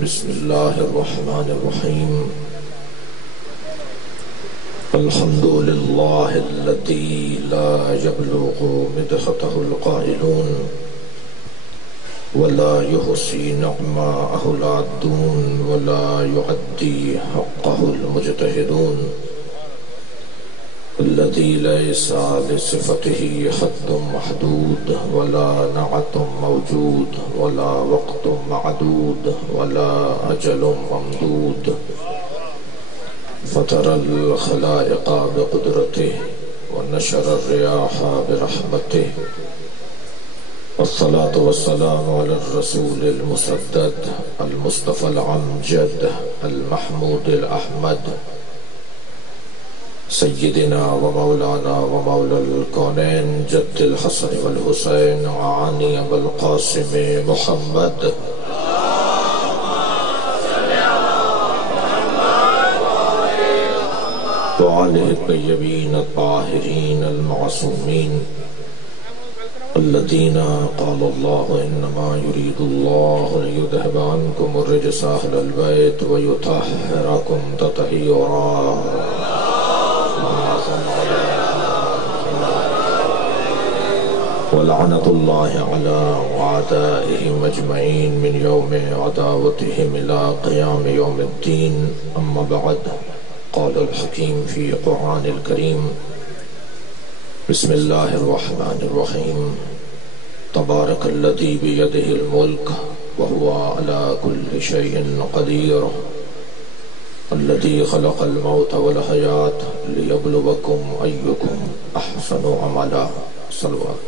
بسم الله الرحمن الرحيم. الحمد لله الذي لا يبلغ مدحته القائلون ولا يحصي نعماءه العادون ولا يعدي حقه المجتهدون، الذي ليس لصفته حد محدود ولا نعت موجود ولا وقت معدود ولا أجل ممدود، فطر الخلائق بقدرته ونشر الرياح برحمته، والصلاة والسلام على الرسول المسدد المصطفى الأمجد المحمود الأحمد، سيدنا ومولانا ومولى الكونين جد الحسن والحسين وعاني أبا القاسم محمد، وآله الطيبين الطاهرين المعصومين الذين قال الله إنما يريد الله ليذهب عنكم الرجس أهل البيت ويطهركم تطهيرا. ولعنة الله على أعدائهم أجمعين من يوم عداوتهم إلى قيام يوم الدين. أما بعد، قال الحكيم في قرآن الكريم: بسم الله الرحمن الرحيم. تبارك الذي بيده الملك وهو على كل شيء قدير، الذي خلق الموت والحياة ليبلوكم أيكم أحسن عملا. صلوات.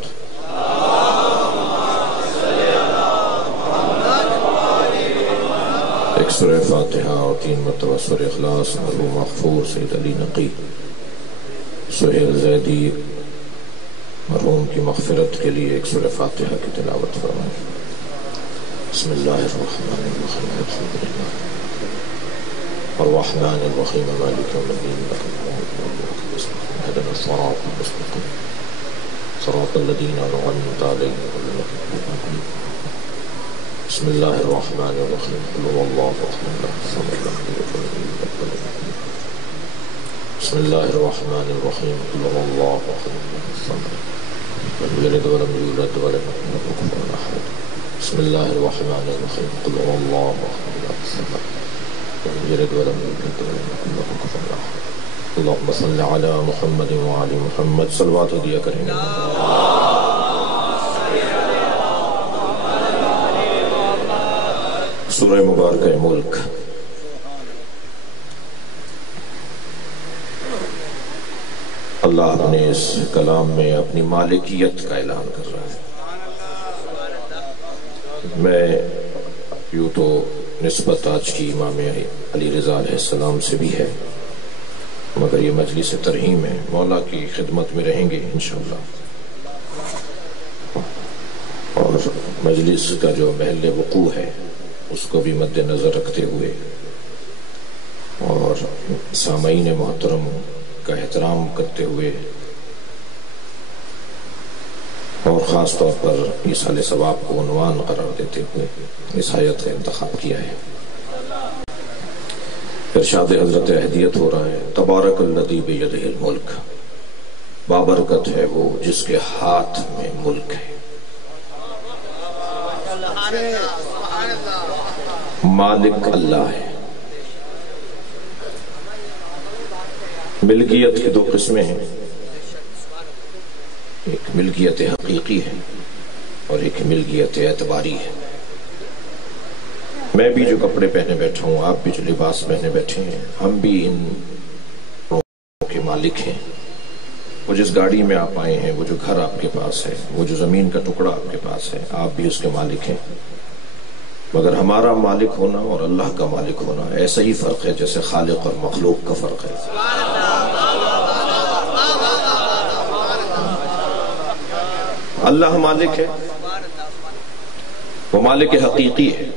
ایک سورہ فاتحہ اور 3 مرتبہ سورہ اخلاص. مرحوم مغفور سید علی نقی سہیل زیدی مرحوم کی مغفرت کے لیے ایک سورہ فاتحہ کی تلاوت فرمائیں. بسم اللہ الرحمن الرحیم. الحمد للہ الرحمن الرحیم مالک یوم الدین اهدنا الصراط المستقیم صراط الذین انعمت علیہم. بسم اللہ الرحمن الرحیم. قل هو اللہ احد الصمد لم یلد ولم یولد ولم یکن. بسم اللہ الرحمن الرحیم. قل هو اللہ احد الصمد لم یلد ولم یولد ولم یکن له کفوا احد. بسم اللہ الرحمن الرحیم. قل هو اللہ احد الصمد لم یلد ولم یولد ولم یکن له کفوا احد. اللهم صل على محمد وعلى محمد. صلوات دیا کریں گے. سورہ مبارکہ ملک. اللہ اپنے اس کلام میں اپنی مالکیت کا اعلان کر رہا ہے. میں یوں تو نسبت آج کی امام علی رضا علیہ السلام سے بھی ہے، مگر یہ مجلس ترحیم ہے. مولا کی خدمت میں رہیں گے انشاءاللہ، اور مجلس کا جو محل وقوع ہے اس کو بھی مد نظر رکھتے ہوئے اور سامعین محترم کا احترام کرتے ہوئے اور خاص طور پر ایصال ثواب کو عنوان قرار دیتے ہوئے اس آیت کا انتخاب کیا ہے. ارشاد حضرت اہدیت ہو رہا ہے: تبارک الذی بیدہ الملک. بابرکت ہے وہ جس کے ہاتھ میں ملک ہے. مالک اللہ ہے. ملکیت کی 2 قسمیں ہیں، ایک ملکیت حقیقی ہے اور ایک ملکیت اعتباری ہے. میں بھی جو کپڑے پہنے بیٹھا ہوں، آپ بھی جو لباس پہنے بیٹھے ہیں، ہم بھی ان کے مالک ہیں. وہ جس گاڑی میں آپ آئے ہیں، وہ جو گھر آپ کے پاس ہے، وہ جو زمین کا ٹکڑا آپ کے پاس ہے، آپ بھی اس کے مالک ہیں. مگر ہمارا مالک ہونا اور اللہ کا مالک ہونا ایسا ہی فرق ہے جیسے خالق اور مخلوق کا فرق ہے. اللہ مالک ہے، وہ مالک حقیقی ہے،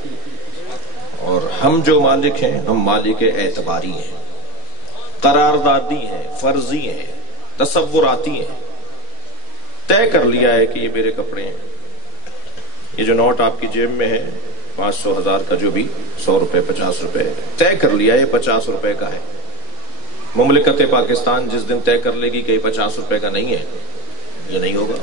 اور ہم جو مالک ہیں ہم مالک اعتباری ہیں، قراردادی ہیں، فرضی ہیں، تصوراتی ہیں. طے کر لیا ہے کہ یہ میرے کپڑے ہیں، یہ جو نوٹ آپ کی جیب میں ہے 500 1000 کا جو بھی 100 روپے 50 روپے طے کر لیا، یہ 50 روپے کا ہے. مملکت پاکستان جس دن طے کر لے گی کہ یہ 50 روپے کا نہیں ہے، یہ نہیں ہوگا.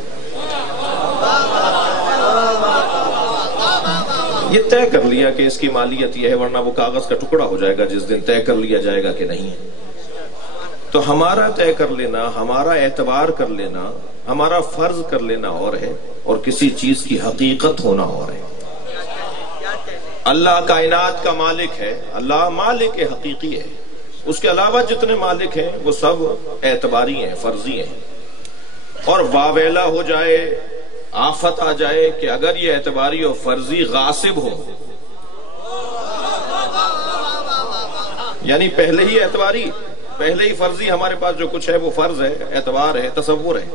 یہ طے کر لیا کہ اس کی مالیت یہ ہے، ورنہ وہ کاغذ کا ٹکڑا ہو جائے گا جس دن طے کر لیا جائے گا کہ نہیں ہے. تو ہمارا طے کر لینا، ہمارا اعتبار کر لینا، ہمارا فرض کر لینا اور ہے، اور کسی چیز کی حقیقت ہونا اور ہے. اللہ کائنات کا مالک ہے، اللہ مالک حقیقی ہے. اس کے علاوہ جتنے مالک ہیں وہ سب اعتباری ہیں، فرضی ہیں. اور واویلا ہو جائے، آفت آ جائے کہ اگر یہ اعتباری اور فرضی غاصب ہو، یعنی پہلے ہی اعتباری پہلے ہی فرضی ہمارے پاس جو کچھ ہے وہ فرض ہے، اعتبار ہے، تصور ہے،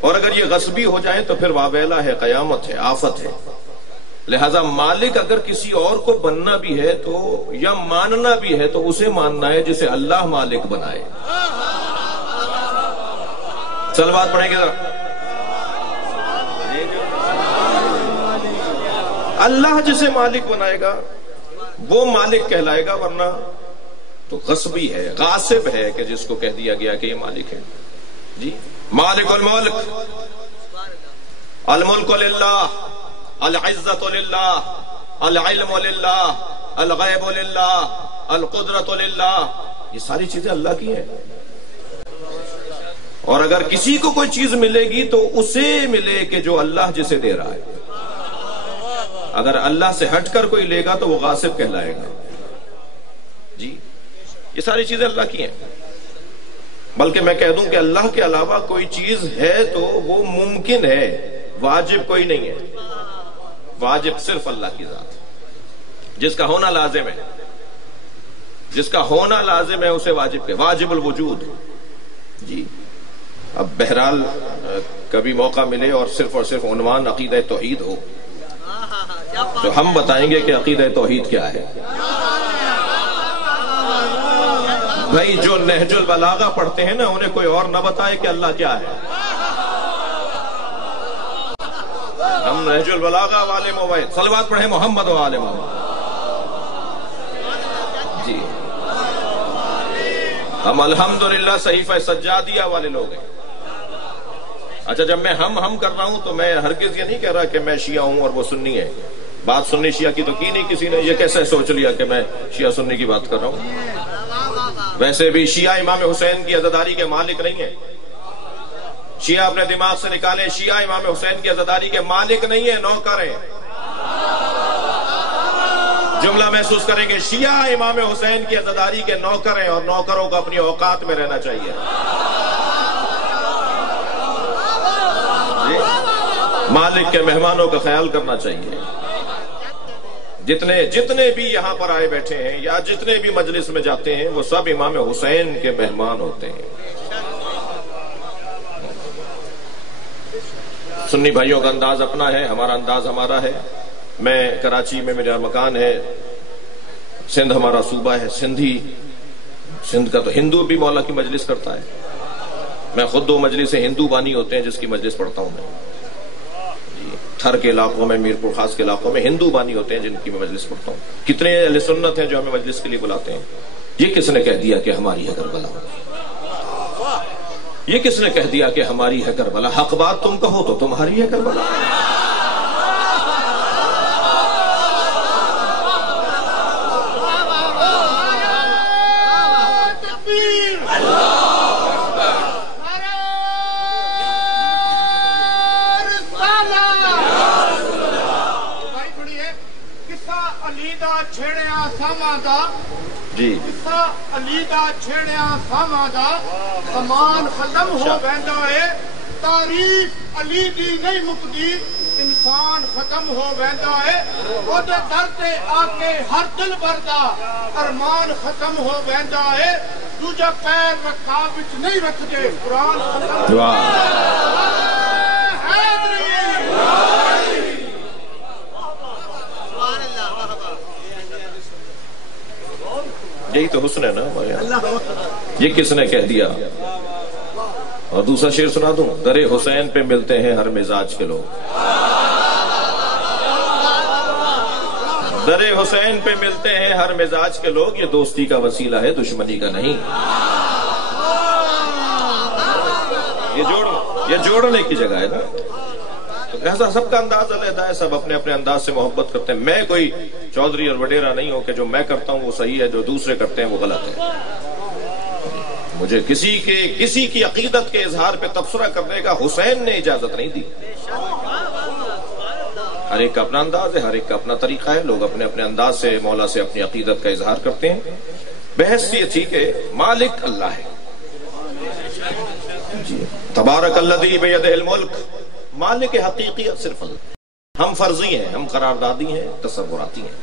اور اگر یہ غصبی ہو جائے تو پھر واویلا ہے، قیامت ہے، آفت ہے. لہذا مالک اگر کسی اور کو بننا بھی ہے تو یا ماننا بھی ہے تو اسے ماننا ہے جسے اللہ مالک بنائے. صلوات پڑھیں گے ذرا. اللہ جسے مالک بنائے گا وہ مالک کہلائے گا، ورنہ تو غصبی ہے، غاصب ہے کہ جس کو کہہ دیا گیا کہ یہ مالک ہے. جی مالک الملک، الملک للہ، العزت للہ، العلم للہ، الغیب للہ، القدرت للہ، یہ ساری چیزیں اللہ کی ہیں. اور اگر کسی کو کوئی چیز ملے گی تو اسے ملے کہ جو اللہ جسے دے رہا ہے. اگر اللہ سے ہٹ کر کوئی لے گا تو وہ غاصب کہلائے گا. جی یہ ساری چیزیں اللہ کی ہیں. بلکہ میں کہہ دوں کہ اللہ کے علاوہ کوئی چیز ہے تو وہ ممکن ہے، واجب کوئی نہیں ہے. واجب صرف اللہ کی ذات ہے، جس کا ہونا لازم ہے، جس کا ہونا لازم ہے اسے واجب کہ واجب الوجود. جی اب بہرحال کبھی موقع ملے اور صرف عنوان عقیدہ توحید ہو تو ہم بتائیں گے کہ عقیدہ توحید کیا ہے. بھائی جو نہج البلاغہ پڑھتے ہیں نا انہیں کوئی اور نہ بتائے کہ اللہ کیا ہے. ہم نہج البلاغہ والے موبائل صلوات پڑھیں محمد و آل محمد. جی ہم الحمدللہ صحیفہ سجادیہ والے لوگ ہیں. اچھا جب میں ہم کر رہا ہوں تو میں ہرگز یہ نہیں کہہ رہا کہ میں شیعہ ہوں اور وہ سنی ہے. بات سنی شیعہ کی تو کی نہیں کسی نے، یہ کیسے سوچ لیا کہ میں شیعہ سنی کی بات کر رہا ہوں. ویسے بھی شیعہ امام حسین کی عزاداری کے مالک نہیں ہے. شیعہ اپنے دماغ سے نکالے، شیعہ امام حسین کی عزاداری کے مالک نہیں ہے، نوکر ہیں. جملہ محسوس کریں گے، شیعہ امام حسین کی عزاداری کے نوکر ہیں، اور نوکروں کو اپنی اوقات میں رہنا چاہیے. مالک کے مہمانوں کا خیال کرنا چاہیے. جتنے بھی یہاں پر آئے بیٹھے ہیں یا جتنے بھی مجلس میں جاتے ہیں وہ سب امام حسین کے مہمان ہوتے ہیں. سنی بھائیوں کا انداز اپنا ہے، ہمارا انداز ہمارا ہے. میں کراچی میں میرا مکان ہے، سندھ ہمارا صوبہ ہے، سندھی. سندھ کا تو ہندو بھی مولا کی مجلس کرتا ہے. میں خود 2 مجلس ہندو بانی ہوتے ہیں جس کی مجلس پڑھتا ہوں میں. تھر کے علاقوں میں، میر پور خاص کے علاقوں میں ہندو بانی ہوتے ہیں جن کی میں مجلس پڑھتا ہوں. کتنے اہل سنت ہیں جو ہمیں مجلس کے لیے بلاتے ہیں. یہ کس نے کہہ دیا کہ ہماری ہے کربلا؟ یہ کس نے کہہ دیا کہ ہماری ہے کربلا؟ حق بات تم کہو تو تمہاری ہے کربلا. جی علی دا چھیڑیا ساواں دا زمان ختم ہو ویندا ہے. تعریف علی دی نہیں مکدی، انسان ختم ہو ویندا ہے. اودے در تے آ کے ہر دل بردا ارمان ختم ہو ویندا ہے. دوجا پیر رکاب وچ نہیں رکھدے قرآن ختم. یہی تو حسن ہے نا ہمارے یہاں. یہ کس نے کہہ دیا؟ اور دوسرا شعر سنا دوں، در حسین پہ ملتے ہیں ہر مزاج کے لوگ. در حسین پہ ملتے ہیں ہر مزاج کے لوگ، یہ دوستی کا وسیلہ ہے، دشمنی کا نہیں۔ یہ جوڑنے کی جگہ ہے نا، تو لہذا سب کا انداز علیحدہ ہے، سب اپنے اپنے انداز سے محبت کرتے ہیں۔ میں کوئی چودھری اور وڈیرا نہیں ہوں کہ جو میں کرتا ہوں وہ صحیح ہے، جو دوسرے کرتے ہیں وہ غلط ہے۔ مجھے کسی کی عقیدت کے اظہار پہ تبصرہ کرنے کا حسین نے اجازت نہیں دی۔ ہر ایک کا اپنا انداز ہے، ہر ایک کا اپنا طریقہ ہے، لوگ اپنے اپنے انداز سے مولا سے اپنی عقیدت کا اظہار کرتے ہیں۔ بحث یہ تھی کہ مالک اللہ ہے، تبارک الذی بیدہ الملک، مالک حقیقی صرف اللہ۔ ہم فرضی ہیں، ہم قراردادی ہیں، تصوراتی ہیں۔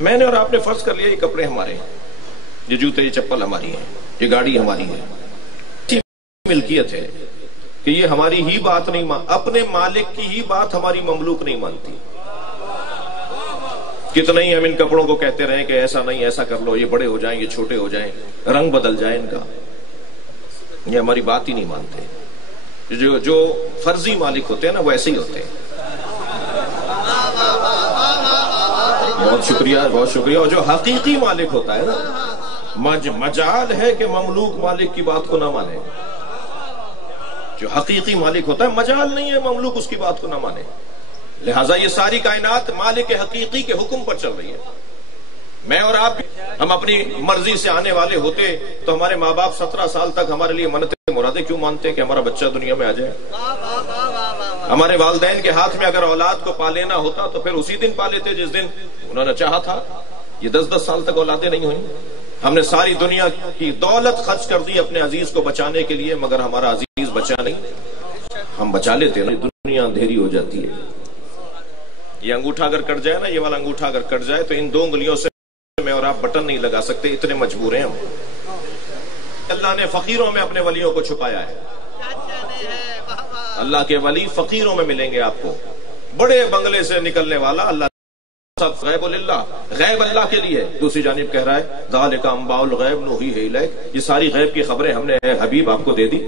میں نے اور آپ نے فرض کر لیا یہ کپڑے ہمارے ہیں، یہ جوتے یہ چپل ہماری ہیں، یہ گاڑی ہماری ہے، ملکیت ہے کہ یہ ہماری ہی بات نہیں اپنے مالک کی ہی بات ہماری مملوک نہیں مانتی۔ کتنا ہی ہم ان کپڑوں کو کہتے رہیں کہ ایسا نہیں، ایسا کر لو، یہ بڑے ہو جائیں، یہ چھوٹے ہو جائیں، رنگ بدل جائے ان کا، یہ ہماری بات ہی نہیں مانتے۔ جو فرضی مالک ہوتے ہیں نا وہ ایسے ہی ہوتے ہیں۔ بہت شکریہ، بہت شکریہ۔ اور جو حقیقی مالک ہوتا ہے نا، مجال ہے کہ مملوک مالک کی بات کو نہ مانے۔ جو حقیقی مالک ہوتا ہے مجال نہیں ہے مملوک اس کی بات کو نہ مانے۔ لہٰذا یہ ساری کائنات مالک حقیقی کے حکم پر چل رہی ہے۔ میں اور آپ ہم اپنی مرضی سے آنے والے ہوتے تو ہمارے ماں باپ 17 سال تک ہمارے لیے منتیں مرادیں کیوں مانتے کہ ہمارا بچہ دنیا میں آ جائے؟ ہمارے والدین کے ہاتھ میں اگر اولاد کو پالینا ہوتا تو پھر اسی دن پالیتے جس دن انہوں نے چاہا تھا۔ یہ 10 سال تک اولادیں نہیں ہوئیں۔ ہم نے ساری دنیا کی دولت خرچ کر دی اپنے عزیز کو بچانے کے لیے، مگر ہمارا عزیز بچا نہیں۔ ہم بچا لیتے نا، دنیا اندھیری ہو جاتی ہے۔ یہ انگوٹھا اگر کٹ جائے نا، یہ والا انگوٹھا اگر کٹ جائے تو ان 2 انگلیوں سے میں اور آپ بٹن نہیں لگا سکتے، اتنے مجبور ہیں ہم۔ اللہ نے فقیروں میں اپنے ولیوں کو چھپایا ہے۔ اللہ کے ولی فقیروں میں ملیں گے آپ کو۔ بڑے بنگلے سے نکلنے والا اللہ سب غیب للہ، غیب اللہ کے لیے۔ دوسری جانب کہہ رہا ہے ذالک انباء الغیب نوحیہ الیک، یہ ساری غیب کی خبریں ہم نے اے حبیب آپ کو دے دی۔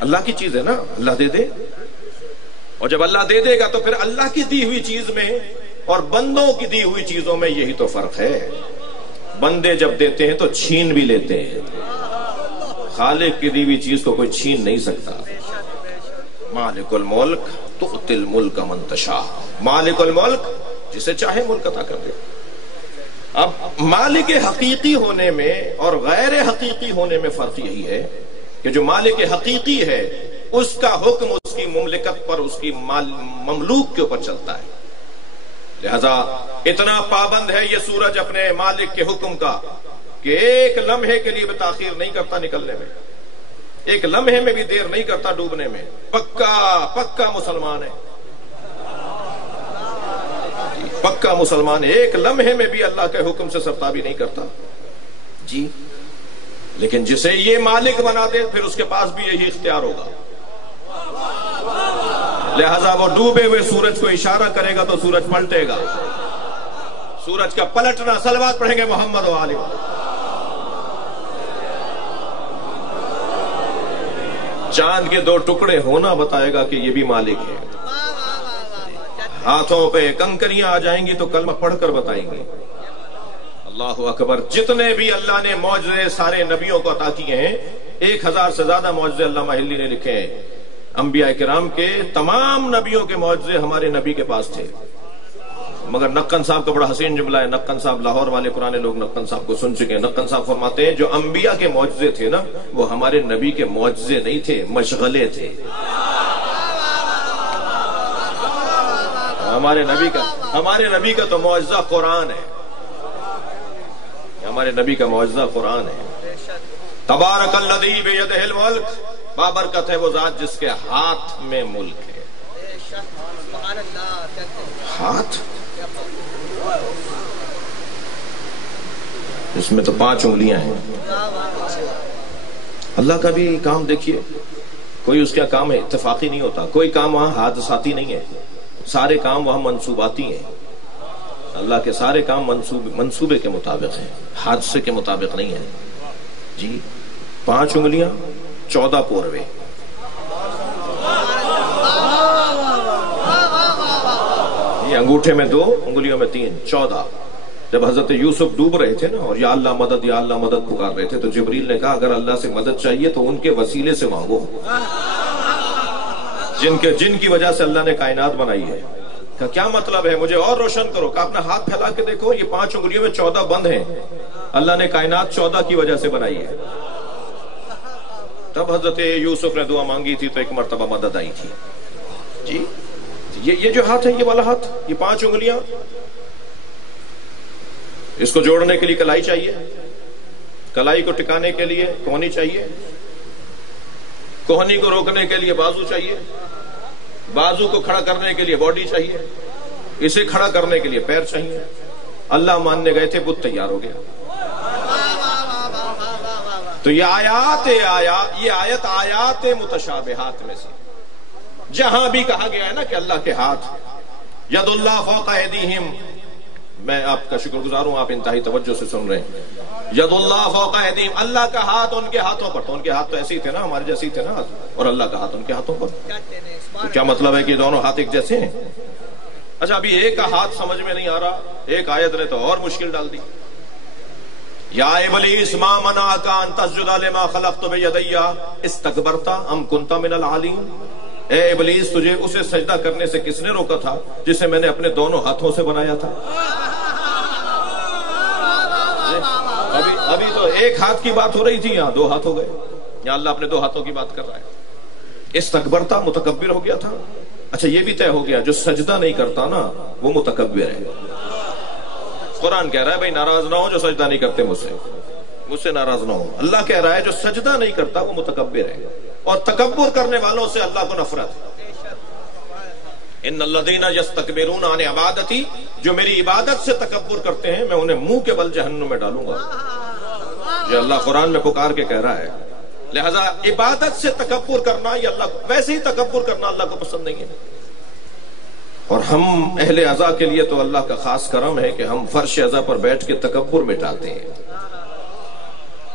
اللہ کی چیز ہے نا، اللہ دے دے، اور جب اللہ دے دے گا تو پھر اللہ کی دی ہوئی چیز میں اور بندوں کی دی ہوئی چیزوں میں یہی تو فرق ہے۔ بندے جب دیتے ہیں تو چھین بھی لیتے ہیں، خالق کی دی ہوئی چیز کو کوئی چھین نہیں سکتا۔ مالک الملک تؤتی الملک من تشاء، مالک الملک جسے چاہے ملک عطا کر دے۔ اب مالک حقیقی ہونے میں اور غیر حقیقی ہونے میں فرق یہی ہے کہ جو مالک حقیقی ہے اس کا حکم اس کی مملکت پر، اس کی مملوک کے اوپر چلتا ہے۔ لہذا اتنا پابند ہے یہ سورج اپنے مالک کے حکم کا کہ ایک لمحے کے لیے بھی تاخیر نہیں کرتا نکلنے میں، ایک لمحے میں بھی دیر نہیں کرتا ڈوبنے میں۔ پکا مسلمان ہے، پکا مسلمان ہے، ایک لمحے میں بھی اللہ کے حکم سے سرتابی نہیں کرتا جی۔ لیکن جسے یہ مالک بنا دے پھر اس کے پاس بھی یہی اختیار ہوگا۔ لہذا وہ ڈوبے ہوئے سورج کو اشارہ کرے گا تو سورج پلٹے گا۔ سورج کا پلٹنا، صلوات پڑھیں گے محمد و آلہ۔ چاند کے 2 ٹکڑے ہونا بتائے گا کہ یہ بھی مالک ہے۔ ہاتھوں پہ کنکریاں آ جائیں گی تو کلمہ پڑھ کر بتائیں گے اللہ اکبر۔ جتنے بھی اللہ نے معجزے سارے نبیوں کو عطا کیے ہیں، 1000 سے زیادہ معجزے علامہ حلی نے لکھے ہیں۔ انبیاء کرام کے تمام نبیوں کے معجزے ہمارے نبی کے پاس تھے، مگر نقن صاحب کا بڑا حسین جملہ ہے، نقن صاحب لاہور والے پرانے لوگ نقن صاحب کو سن چکے ہیں۔ نقن صاحب فرماتے ہیں جو انبیاء کے معجزے تھے نا وہ ہمارے نبی کے معجزے نہیں تھے، مشغلے تھے۔ ہمارے نبی کا تو معجزہ قرآن ہے، ہمارے نبی کا معجزہ قرآن ہے۔ تبارک الذی بیدہ الملک، بابرکت ہے وہ ذات جس کے ہاتھ میں ملک ہے۔ ہاتھ، اس میں تو 5 انگلیاں ہیں۔ اللہ کا بھی کام دیکھیے، کوئی اس کا کام ہے اتفاقی نہیں ہوتا، کوئی کام وہاں حادثاتی نہیں ہے، سارے کام وہاں منصوباتی ہیں۔ اللہ کے سارے کام منصوبے کے مطابق ہیں، حادثے کے مطابق نہیں ہیں جی۔ 5 انگلیاں 14 پوروے، یہ کہ انگوٹھے میں 2 انگلیوں میں 3 14. جب حضرت یوسف ڈوب رہے تھے نا اور یا اللہ مدد پکار رہے تھے تو جبریل نے کہا اگر اللہ سے مدد چاہیے تو ان کے وسیلے سے مانگو جن کی وجہ سے اللہ نے کائنات بنائی ہے. کہ کیا مطلب ہے؟ مجھے اور روشن کرو. کہ اپنا ہاتھ پھیلا کے دیکھو، یہ 5 انگلیوں میں 14 بند ہیں. اللہ نے کائنات 14 کی وجہ سے بنائی ہے. تب حضرت یوسف نے دعا مانگی تھی تو ایک مرتبہ مدد آئی تھی. جی یہ جو ہاتھ ہے، یہ والا ہاتھ، یہ 5 انگلیاں، اس کو جوڑنے کے لیے کلائی چاہیے. کلائی کو ٹکانے کے لیے کوہنی چاہیے. کوہنی کو روکنے کے لیے بازو چاہیے. بازو کو کھڑا کرنے کے لیے باڈی چاہیے. اسے کھڑا کرنے کے لیے پیر چاہیے. اللہ ماننے گئے تھے، بت تیار ہو گیا. تو یہ آیت آیات متشابہات میں سے جہاں بھی کہا گیا ہے نا کہ اللہ کے ہاتھ، ید اللہ فوق ایدیہم. میں آپ کا شکر گزار ہوں، آپ انتہائی توجہ سے سن رہے ہیں. ید اللہ فوق ایدیہم، اللہ کا ہاتھ ان کے ہاتھوں پر. تو ان کے ہاتھ تو ایسے ہی تھے نا، ہمارے جیسے ہی تھے نا، اور اللہ کا ہاتھ ان کے ہاتھوں پر. تو کیا مطلب ہے کہ دونوں ہاتھ ایک جیسے ہیں؟ اچھا، ابھی ایک کا ہاتھ سمجھ میں نہیں آ رہا، ایک آیت نے تو اور مشکل ڈال دی. یا ابلیس ما منعک ان تسجد لما خلقت بیدی استکبرت ام کنت من العالین. اے ابلیس، تجھے اسے سجدہ کرنے سے کس نے روکا تھا جسے میں نے اپنے دونوں ہاتھوں سے بنایا تھا؟ ابھی تو ایک ہاتھ کی بات ہو رہی تھی، یہاں 2 ہاتھ ہو گئے. یہاں اللہ اپنے 2 ہاتھوں کی بات کر رہا ہے. استکبرتا، متکبر ہو گیا تھا. اچھا، یہ بھی طے ہو گیا جو سجدہ نہیں کرتا نا وہ متکبر ہے. قرآن کہہ رہا ہے بھائی ناراض نہ ہو جو سجدہ نہیں کرتے مجھ سے ناراض نہ ہو. اللہ کہہ رہا ہے جو سجدہ نہیں کرتا وہ متکبر ہے، اور تکبر کرنے والوں سے اللہ کو نفرت ہے. ان الذین یستکبرون عن عبادتی، جو میری عبادت سے تکبر کرتے ہیں میں انہیں منہ کے بل جہنم میں ڈالوں گا. یہ اللہ قرآن میں پکار کے کہہ رہا ہے. لہذا عبادت سے تکبر کرنا، یہ اللہ کو، ویسے ہی تکبر کرنا اللہ کو پسند نہیں ہے. اور ہم اہل عزا کے لیے تو اللہ کا خاص کرم ہے کہ ہم فرش عزا پر بیٹھ کے تکبر مٹاتے ہیں.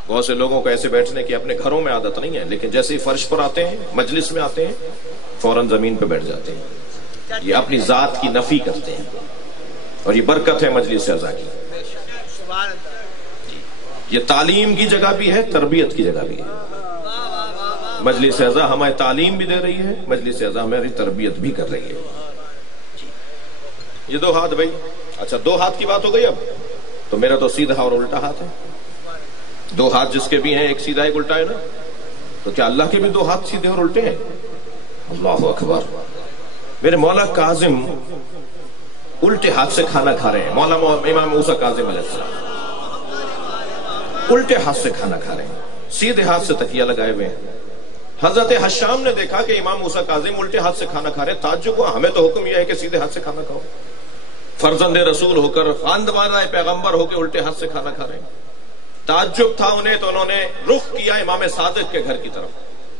بہت سے لوگوں کو ایسے بیٹھنے کی اپنے گھروں میں عادت نہیں ہے، لیکن جیسے ہی فرش پر آتے ہیں، مجلس میں آتے ہیں، فوراً زمین پہ بیٹھ جاتے ہیں. یہ اپنی ذات کی نفی کرتے ہیں، اور یہ برکت ہے مجلس عزا کی. یہ تعلیم کی جگہ بھی ہے، تربیت کی جگہ بھی ہے. مجلس عزا ہمیں تعلیم بھی دے رہی ہے، مجلس عزا ہماری تربیت بھی کر رہی ہے. یہ 2 ہاتھ بھائی. اچھا، 2 ہاتھ کی بات ہو گئی. اب تو میرا تو سیدھا اور الٹا ہاتھ ہے. 2 ہاتھ جس کے بھی ہیں، ایک سیدھا ایک الٹا ہے نا. تو کیا اللہ کے بھی 2 ہاتھ سیدھے اور الٹے ہیں؟ اللہ اکبر. میرے مولا کاظم الٹے ہاتھ سے کھانا کھا رہے ہیں. مولا امام موسیٰ کاظم علیہ السلام الٹے ہاتھ سے کھانا کھا رہے ہیں، سیدھے ہاتھ سے تکیہ لگائے ہوئے ہیں. حضرت حشام نے دیکھا کہ امام موسیٰ کاظم الٹے ہاتھ سے کھانا کھا رہے ہیں. تعجب ہوا، ہمیں تو حکم یہ ہے کہ سیدھے ہاتھ سے کھانا کھاؤ. فرزند رسول ہو کر، خاندان پیغمبر ہو کے الٹے ہاتھ سے کھانا کھا رہے ہیں. تعجب تھا انہیں، تو انہوں نے رخ کیا امام صادق کے گھر کی طرف.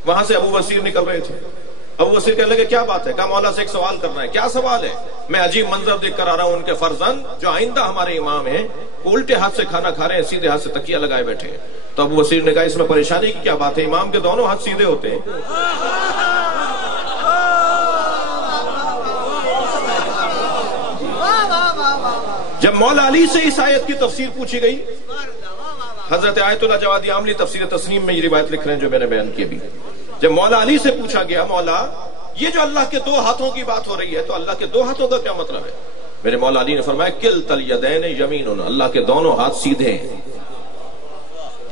وہاں سے ابو بصیر نکل رہے تھے. ابو بصیر کہنے لگے کیا بات ہے؟ کہا مولا سے ایک سوال کرنا ہے. کیا سوال ہے؟ میں عجیب منظر دیکھ کر آ رہا ہوں، ان کے فرزند جو آئندہ ہمارے امام ہیں وہ الٹے ہاتھ سے کھانا کھا رہے ہیں، سیدھے ہاتھ سے تکیہ لگائے بیٹھے ہیں. تو ابو بصیر نے کہا اس میں پریشانی کی کیا بات ہے؟ امام کے دونوں ہاتھ سیدھے ہوتے ہیں. جب مولا علی سے اس آیت کی تفسیر پوچھی گئی، حضرت آیت اللہ جوادی عاملی تفسیر تسنیم میں یہ روایت لکھ رہے ہیں جو میں نے بیان کی. بھی جب مولا علی سے پوچھا گیا مولا یہ جو اللہ کے 2 ہاتھوں کی بات ہو رہی ہے تو اللہ کے 2 ہاتھوں کا کیا مطلب ہے؟ میرے مولا علی نے فرمایا کلتا الیدین یمین، اللہ کے دونوں ہاتھ سیدھے ہیں.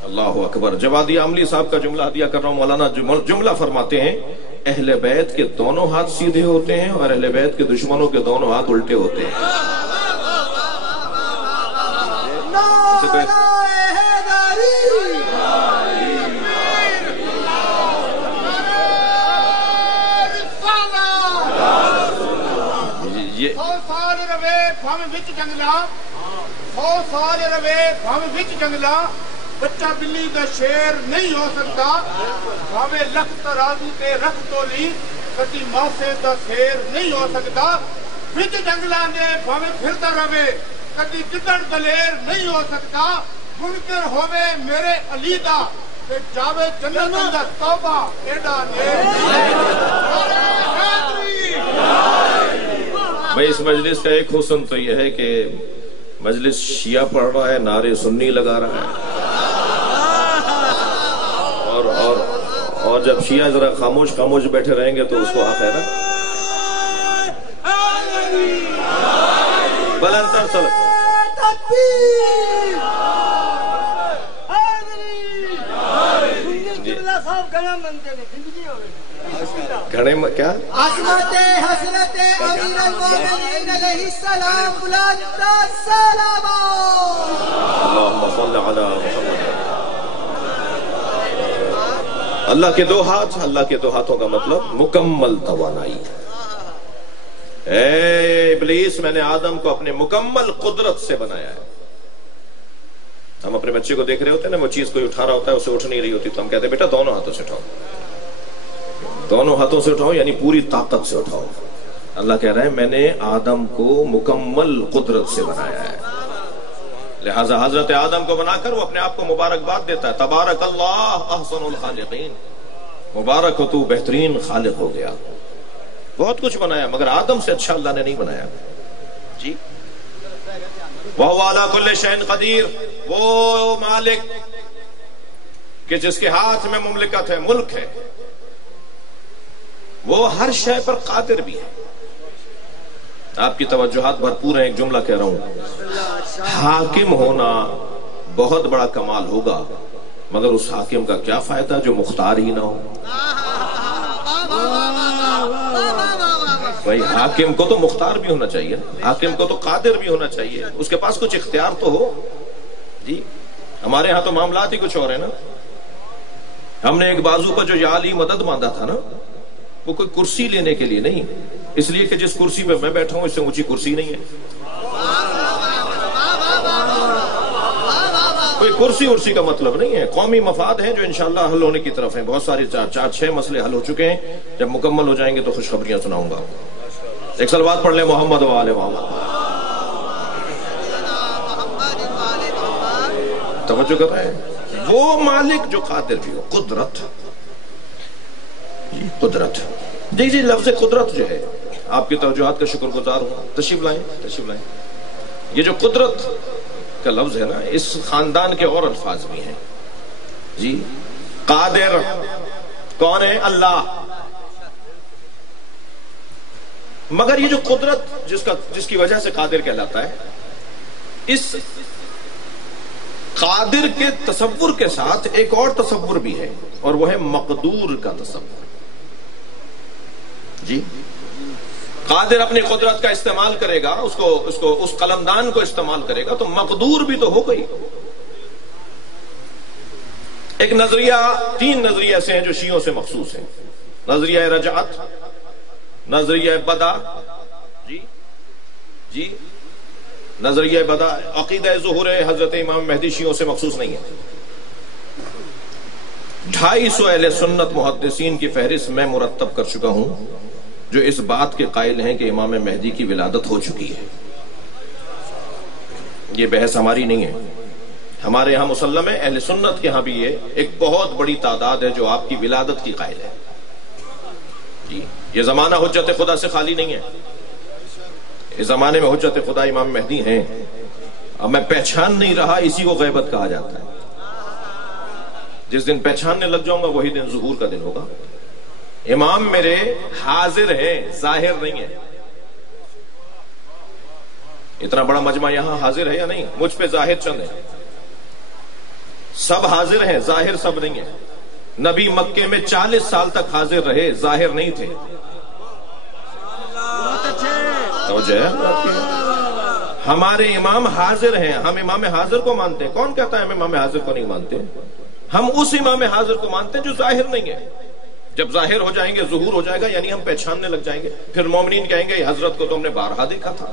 اللہ اکبر. جوادی عاملی صاحب کا جملہ ہدیہ کر رہا ہوں. مولانا جملہ فرماتے ہیں اہل بیت کے دونوں ہاتھ سیدھے ہوتے ہیں اور اہل بیت کے دشمنوں کے دونوں ہاتھ الٹے ہوتے ہیں. جنگلا بچہ بلی دا شیر نہیں ہو سکتا. بھاوے لکھ ترازو تے رکھ تولی کدی ماسے دا شیر نہیں ہو سکتا. وچ جنگلا نے بھاوے پھردا رہے کدی گدڑ دلیر نہیں ہو سکتا. منکر ہوے میرے علی دا تے جاوے جنت اندر توبہ ایڈا دیر. بھائی اس مجلس کا ایک حسن تو یہ ہے کہ مجلس شیعہ پڑھ رہا ہے، نعرے سنی لگا رہا ہے، اور جب شیعہ ذرا خاموش خاموش بیٹھے رہیں گے تو اس کو حق ہے نا بلندر سر گھڑے میں کیا عظمت حضرت امیر المومنین علیہ السلام بلند السلام اللہم صل علی محمد۔ اللہ کے دو ہاتھ، اللہ کے دو ہاتھوں کا مطلب مکمل توانائی۔ اے ابلیس، میں نے آدم کو اپنے مکمل قدرت سے بنایا ہے۔ ہم اپنے بچے کو دیکھ رہے ہوتے ہیں نا، وہ چیز کوئی اٹھا رہا ہوتا ہے، اسے اٹھ نہیں رہی ہوتی تو ہم کہتے ہیں بیٹا دونوں ہاتھوں سے اٹھاؤ، دونوں ہاتھوں سے اٹھاؤ، یعنی پوری طاقت سے اٹھاؤ۔ اللہ کہہ رہا ہے میں نے آدم کو مکمل قدرت سے بنایا ہے، لہذا حضرت آدم کو بنا کر وہ اپنے آپ کو مبارکباد دیتا ہے، تبارک اللہ احسن الخالقین، مبارک ہو تو بہترین خالق ہو گیا۔ بہت کچھ بنایا مگر آدم سے اچھا اللہ نے نہیں بنایا جی۔ وَهُوَ عَلَى كُلِّ شَيْءٍ قَدِيرٌ، وہ مالک کہ جس کے ہاتھ میں مملکت ہے، ملک ہے، وہ ہر شے پر قادر بھی ہے۔ آپ کی توجہات بھرپور ہیں، ایک جملہ کہہ رہا ہوں، حاکم ہونا بہت بڑا کمال ہوگا مگر اس حاکم کا کیا فائدہ جو مختار ہی نہ ہو۔ بھائی حاکم کو تو مختار بھی ہونا چاہیے، حاکم کو تو قادر بھی ہونا چاہیے، اس کے پاس کچھ اختیار تو ہو جی۔ ہمارے ہاں تو معاملات ہی کچھ اور ہیں نا۔ ہم نے ایک بازو پر جو یا علی مدد باندھا تھا نا، وہ کوئی کرسی لینے کے لیے نہیں، اس لیے کہ جس کرسی پہ میں بیٹھا ہوں اس سے اونچی کرسی نہیں ہے۔ کوئی کرسی ارسی کا مطلب نہیں ہے، قومی مفاد ہیں جو انشاءاللہ حل ہونے کی طرف ہیں۔ بہت سارے 4-6 مسئلے حل ہو چکے ہیں، جب مکمل ہو جائیں گے تو خوشخبریاں سناؤں گا۔ ایک صلوات پڑھ لیں محمد و آل محمد۔ توجہ کر رہے ہیں، وہ مالک جو قادر بھی ہو، قدرت جی، قدرت جی لفظ قدرت جو ہے، آپ کی توجہات کا شکر گزار ہوں۔ تشریف لائیں۔ یہ جو قدرت کا لفظ ہے نا، اس خاندان کے اور الفاظ بھی ہیں جی۔ قادر کون ہے؟ اللہ۔ مگر یہ جو قدرت جس کی وجہ سے قادر کہلاتا ہے، اس قادر کے تصور کے ساتھ ایک اور تصور بھی ہے، اور وہ ہے مقدور کا تصور جی۔ قادر اپنی قدرت کا استعمال کرے گا، اس قلمدان کو استعمال کرے گا تو مقدور بھی تو ہو گئی۔ ایک نظریہ، 3 نظریے ایسے ہیں جو شیعوں سے مخصوص ہیں، نظریہ رجعت، نظریہ بدا جی نظریہ بدا۔ عقیدہ ظہور حضرت امام مہدی شیعوں سے مخصوص نہیں ہے۔ 250 اہل سنت محدثین کی فہرست میں مرتب کر چکا ہوں جو اس بات کے قائل ہیں کہ امام مہدی کی ولادت ہو چکی ہے۔ یہ بحث ہماری نہیں ہے، ہمارے یہاں مسلم ہے، اہل سنت کے ہاں بھی یہ ایک بہت بڑی تعداد ہے جو آپ کی ولادت کی قائل ہے جی۔ یہ زمانہ حجت خدا سے خالی نہیں ہے، اس زمانے میں حجت خدا امام مہدی ہیں۔ اب میں پہچان نہیں رہا، اسی کو غیبت کہا جاتا ہے۔ جس دن پہچاننے لگ جاؤں گا وہی دن ظہور کا دن ہوگا۔ امام میرے حاضر ہیں، ظاہر نہیں ہے۔ اتنا بڑا مجمع یہاں حاضر ہے یا نہیں؟ مجھ پہ ظاہر چند ہے، سب حاضر ہیں، ظاہر سب نہیں ہے۔ نبی مکے میں 40 سال تک حاضر رہے، ظاہر نہیں تھے۔ ہمارے امام حاضر ہیں، ہم امام حاضر کو مانتے ہیں۔ کون کہتا ہے ہم امام حاضر کو نہیں مانتے؟ ہم اس امام حاضر کو مانتے ہیں جو ظاہر نہیں ہے۔ جب ظاہر ہو جائیں گے، ظہور ہو جائے گا، یعنی ہم پہچاننے لگ جائیں گے، پھر مومنین کہیں گے حضرت کو تو ہم نے بارہا دیکھا تھا۔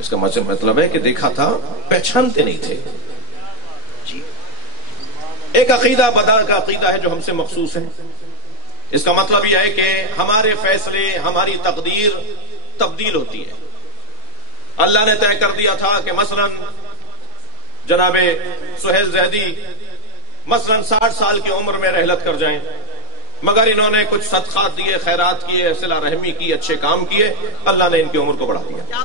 اس کا مطلب ہے کہ دیکھا تھا، پہچانتے نہیں تھے جی۔ ایک عقیدہ بدا کا عقیدہ ہے جو ہم سے مخصوص ہے۔ اس کا مطلب یہ ہے کہ ہمارے فیصلے، ہماری تقدیر تبدیل ہوتی ہے۔ اللہ نے طے کر دیا تھا کہ مثلا جناب سہیل زیدی مثلا 60 سال کی عمر میں رحلت کر جائیں، مگر انہوں نے کچھ صدقات دیے، خیرات کیے، صلہ رحمی کی، اچھے کام کیے، اللہ نے ان کی عمر کو بڑھا دیا۔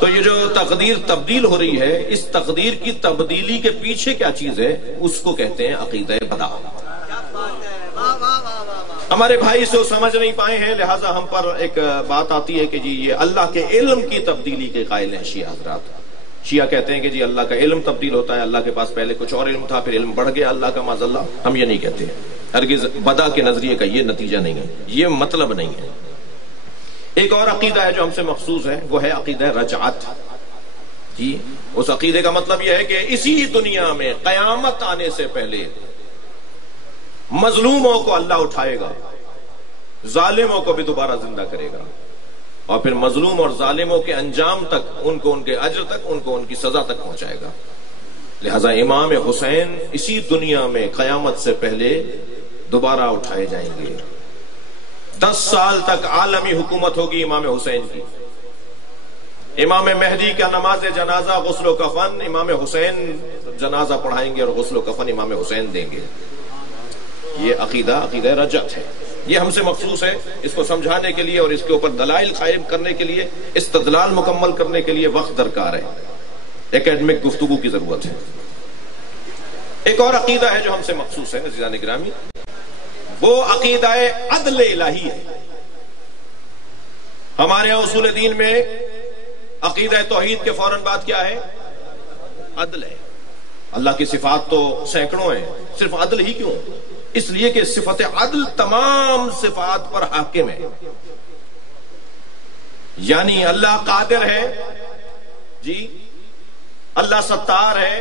تو یہ جو تقدیر تبدیل ہو رہی ہے، اس تقدیر کی تبدیلی کے پیچھے کیا چیز ہے، اس کو کہتے ہیں عقیدہ بدا۔ ہمارے بھائی اس کو سمجھ نہیں پائے ہیں، لہٰذا ہم پر ایک بات آتی ہے کہ جی یہ اللہ کے علم کی تبدیلی کے قائل ہیں شیعہ حضرات۔ شیعہ کہتے ہیں کہ جی اللہ کا علم تبدیل ہوتا ہے، اللہ کے پاس پہلے کچھ اور علم تھا، پھر علم بڑھ گیا اللہ کا معاذ اللہ۔ ہم یہ نہیں کہتے، ہرگز بدا کے نظریے کا یہ نتیجہ نہیں ہے، یہ مطلب نہیں ہے۔ ایک اور عقیدہ ہے جو ہم سے مخصوص ہے، وہ ہے عقیدہ رجعت۔ جی اس عقیدے کا مطلب یہ ہے کہ اسی دنیا میں قیامت آنے سے پہلے مظلوموں کو اللہ اٹھائے گا، ظالموں کو بھی دوبارہ زندہ کرے گا، اور پھر مظلوم اور ظالموں کے انجام تک، ان کو ان کے اجر تک، ان کو ان کی سزا تک پہنچائے گا۔ لہذا امام حسین اسی دنیا میں قیامت سے پہلے دوبارہ اٹھائے جائیں گے۔ 10 سال تک عالمی حکومت ہوگی امام حسین کی۔ امام مہدی کا نماز جنازہ، غسل و کفن امام حسین جنازہ پڑھائیں گے اور غسل و کفن امام حسین دیں گے۔ یہ عقیدہ رجعت ہے، یہ ہم سے مخصوص ہے۔ اس کو سمجھانے کے لیے اور اس کے اوپر دلائل قائم کرنے کے لیے، استدلال مکمل کرنے کے لیے وقت درکار ہے، اکیڈمک گفتگو کی ضرورت ہے۔ ایک اور عقیدہ ہے جو ہم سے مخصوص ہے عزیزان گرامی، وہ عقیدہ عدل الہی ہے۔ ہمارے یہاں اصول دین میں عقیدہ توحید کے فوراً بعد کیا ہے؟ عدل ہے۔ اللہ کی صفات تو سینکڑوں ہیں، صرف عدل ہی کیوں؟ اس لیے کہ صفت عدل تمام صفات پر حاکم ہے۔ یعنی اللہ قادر ہے، جی اللہ ستار ہے،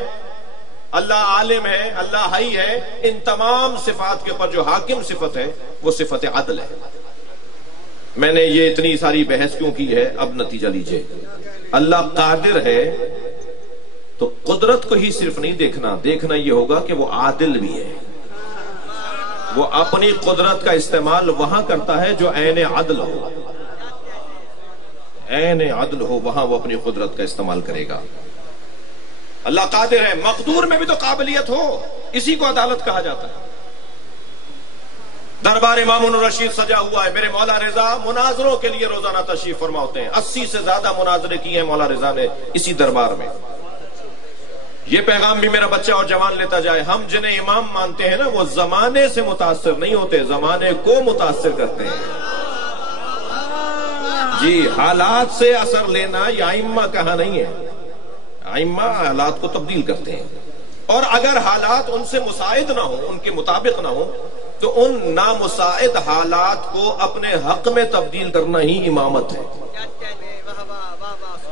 اللہ عالم ہے، اللہ حی ہے، ان تمام صفات کے اوپر جو حاکم صفت ہے وہ صفت عدل ہے۔ میں نے یہ اتنی ساری بحث کیوں کی ہے، اب نتیجہ لیجئے۔ اللہ قادر ہے تو قدرت کو ہی صرف نہیں دیکھنا یہ ہوگا کہ وہ عادل بھی ہے۔ وہ اپنی قدرت کا استعمال وہاں کرتا ہے جو عین عدل ہو، عین عدل ہو، وہاں وہ اپنی قدرت کا استعمال کرے گا۔ اللہ قادر ہے، مقدور میں بھی تو قابلیت ہو، اسی کو عدالت کہا جاتا ہے۔ دربار امام الرشید سجا ہوا ہے، میرے مولا رضا مناظروں کے لیے روزانہ تشریف فرما ہوتے ہیں۔ 80 سے زیادہ مناظرے کیے ہیں مولا رضا نے اسی دربار میں۔ یہ پیغام بھی میرا بچہ اور جوان لیتا جائے، ہم جنہیں امام مانتے ہیں نا، وہ زمانے سے متاثر نہیں ہوتے، زمانے کو متاثر کرتے ہیں۔ جی حالات سے اثر لینا یہ ائمہ کہاں نہیں ہے، ائمہ حالات کو تبدیل کرتے ہیں، اور اگر حالات ان سے مساعد نہ ہوں، ان کے مطابق نہ ہوں، تو ان نامساعد حالات کو اپنے حق میں تبدیل کرنا ہی امامت ہے۔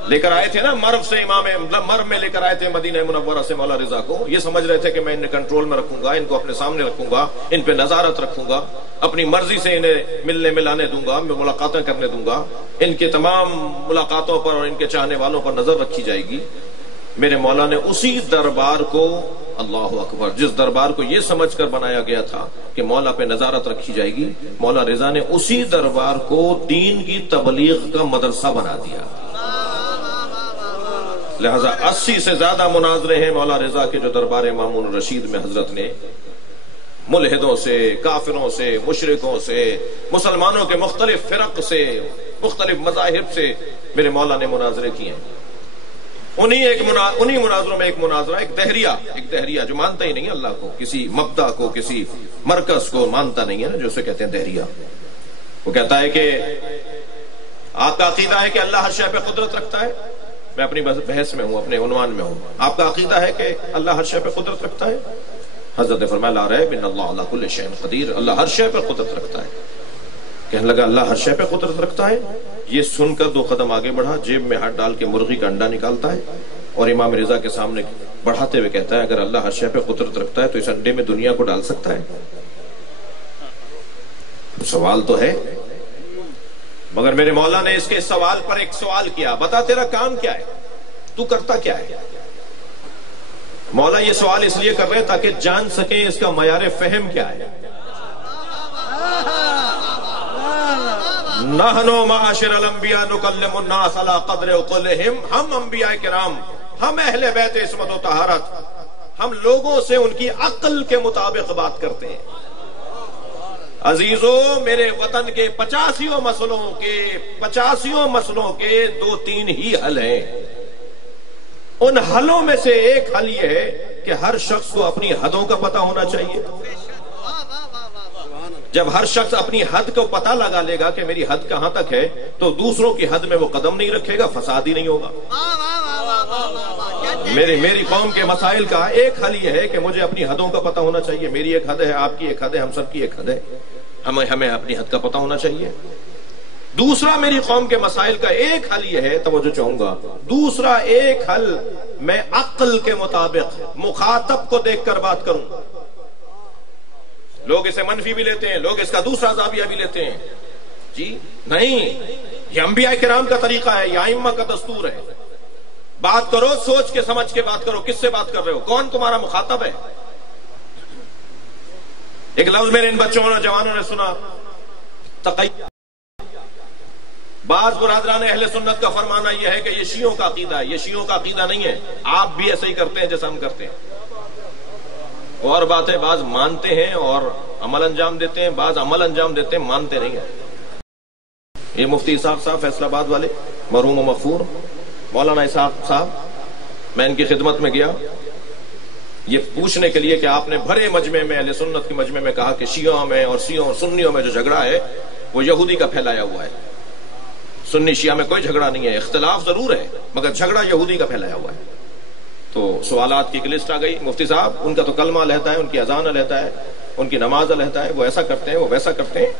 لے کر آئے تھے نا مرو سے مرو میں لے کر آئے تھے مدینہ منورہ سے مولا رضا کو، یہ سمجھ رہے تھے کہ میں انہیں کنٹرول میں رکھوں گا، ان کو اپنے سامنے رکھوں گا، ان پہ نظارت رکھوں گا، اپنی مرضی سے انہیں ملنے ملانے دوں گا، میں ملاقاتیں کرنے دوں گا، ان کے تمام ملاقاتوں پر اور ان کے چاہنے والوں پر نظر رکھی جائے گی۔ میرے مولا نے اسی دربار کو، اللہ اکبر، جس دربار کو یہ سمجھ کر بنایا گیا تھا کہ مولا پہ نظارت رکھی جائے گی، مولا رضا نے اسی دربار کو دین کی تبلیغ کا مدرسہ بنا دیا۔ لہذا 80 سے زیادہ مناظرے ہیں مولا رضا کے جو دربار امام الرشید میں حضرت نے ملحدوں سے، کافروں سے، مشرکوں سے، مسلمانوں کے مختلف فرق سے، مختلف مذاہب سے میرے مولا نے مناظرے کیے ہیں۔ انہی مناظروں میں ایک مناظرہ، ایک دہریہ جو مانتا ہی نہیں ہے اللہ کو، کسی مبدا کو، کسی مرکز کو مانتا نہیں ہے نا، جو اسے کہتے ہیں دہریہ۔ وہ کہتا ہے کہ آپ کا عقیدہ ہے کہ اللہ ہر شے پہ قدرت رکھتا ہے، میں اپنی بحث میں ہوں، اپنے عنوان میں ہوں، آپ کا عقیدہ ہے کہ اللہ ہر شے پہ قدرت رکھتا ہے؟ حضرت نے فرمایا لا ریب ان اللہ علی کل شیء قدیر، اللہ ہر شے پہ قدرت رکھتا ہے۔ کہنے لگا اللہ ہر شے پہ قدرت رکھتا ہے؟ یہ سن کر 2 قدم آگے بڑھا، جیب میں ہاتھ ڈال کے مرغی کا انڈا نکالتا ہے اور امام رضا کے سامنے بڑھاتے ہوئے کہتا ہے اگر اللہ ہر شے پہ قدرت رکھتا ہے تو اس انڈے میں دنیا کو ڈال سکتا ہے؟ سوال تو ہے، مگر میرے مولا نے اس کے سوال پر ایک سوال کیا، بتا تیرا کام کیا ہے، تو کرتا کیا ہے؟ مولا یہ سوال اس لیے کر رہے ہیں تاکہ جان سکیں اس کا معیار فہم کیا ہے۔ نحنو معاشر الانبیاء نکلم الناس علی قدر عقولہم، ہم انبیاء کرام، ہم اہل بیت عصمت و طہارت، ہم لوگوں سے ان کی عقل کے مطابق بات کرتے ہیں۔ عزیزو، میرے وطن کے 85 مسئلوں کے 2-3 ہی حل ہیں. ان حلوں میں سے ایک حل یہ ہے کہ ہر شخص کو اپنی حدوں کا پتہ ہونا چاہیے. جب ہر شخص اپنی حد کو پتہ لگا لے گا کہ میری حد کہاں تک ہے، تو دوسروں کی حد میں وہ قدم نہیں رکھے گا، فساد ہی نہیں ہوگا. میری قوم کے مسائل کا ایک حل یہ ہے کہ مجھے اپنی حدوں کا پتہ ہونا چاہیے. میری ایک حد ہے، آپ کی ایک حد ہے، ہم سب کی ایک حد ہے. ہمیں اپنی حد کا پتہ ہونا چاہیے. دوسرا، میری قوم کے مسائل کا ایک حل یہ ہے، توجہ چاہوں گا، دوسرا ایک حل میں عقل کے مطابق مخاطب کو دیکھ کر بات کروں. لوگ اسے منفی بھی لیتے ہیں، لوگ اس کا دوسرا زاویہ بھی لیتے ہیں. جی نہیں، یہ انبیاء کرام کا طریقہ ہے، یہ ائمہ کا دستور ہے. بات کرو سوچ کے سمجھ کے بات کرو. کس سے بات کر رہے ہو؟ کون تمہارا مخاطب ہے؟ ایک لفظ میرے ان بچوں اور جوانوں نے سنا، تقیہ. بعض برادران اہل سنت کا فرمانا یہ ہے کہ یہ شیعوں کا عقیدہ ہے. یہ شیعوں کا عقیدہ نہیں ہے، آپ بھی ایسے ہی کرتے ہیں جیسا ہم کرتے ہیں. اور بات ہے، بعض مانتے ہیں اور عمل انجام دیتے ہیں، بعض عمل انجام دیتے ہیں مانتے نہیں ہیں. یہ مفتی اسحاق صاحب فیصل آباد والے، مرحوم و مغفور مولانا اسحاق صاحب، میں ان کی خدمت میں گیا یہ پوچھنے کے لیے کہ آپ نے بھرے مجمع میں، اہل سنت کے مجمع میں کہا کہ شیعوں میں اور سنیوں میں جو جھگڑا ہے وہ یہودی کا پھیلایا ہوا ہے. سنی شیعہ میں کوئی جھگڑا نہیں ہے، اختلاف ضرور ہے مگر جھگڑا یہودی کا پھیلایا ہوا ہے. تو سوالات کی ایک لسٹ آ گئی. مفتی صاحب، ان کا تو کلمہ علیحدہ ہے، ان کی اذان علیحدہ ہے، ان کی نماز علیحدہ ہے، وہ ایسا کرتے ہیں، وہ ویسا کرتے ہیں.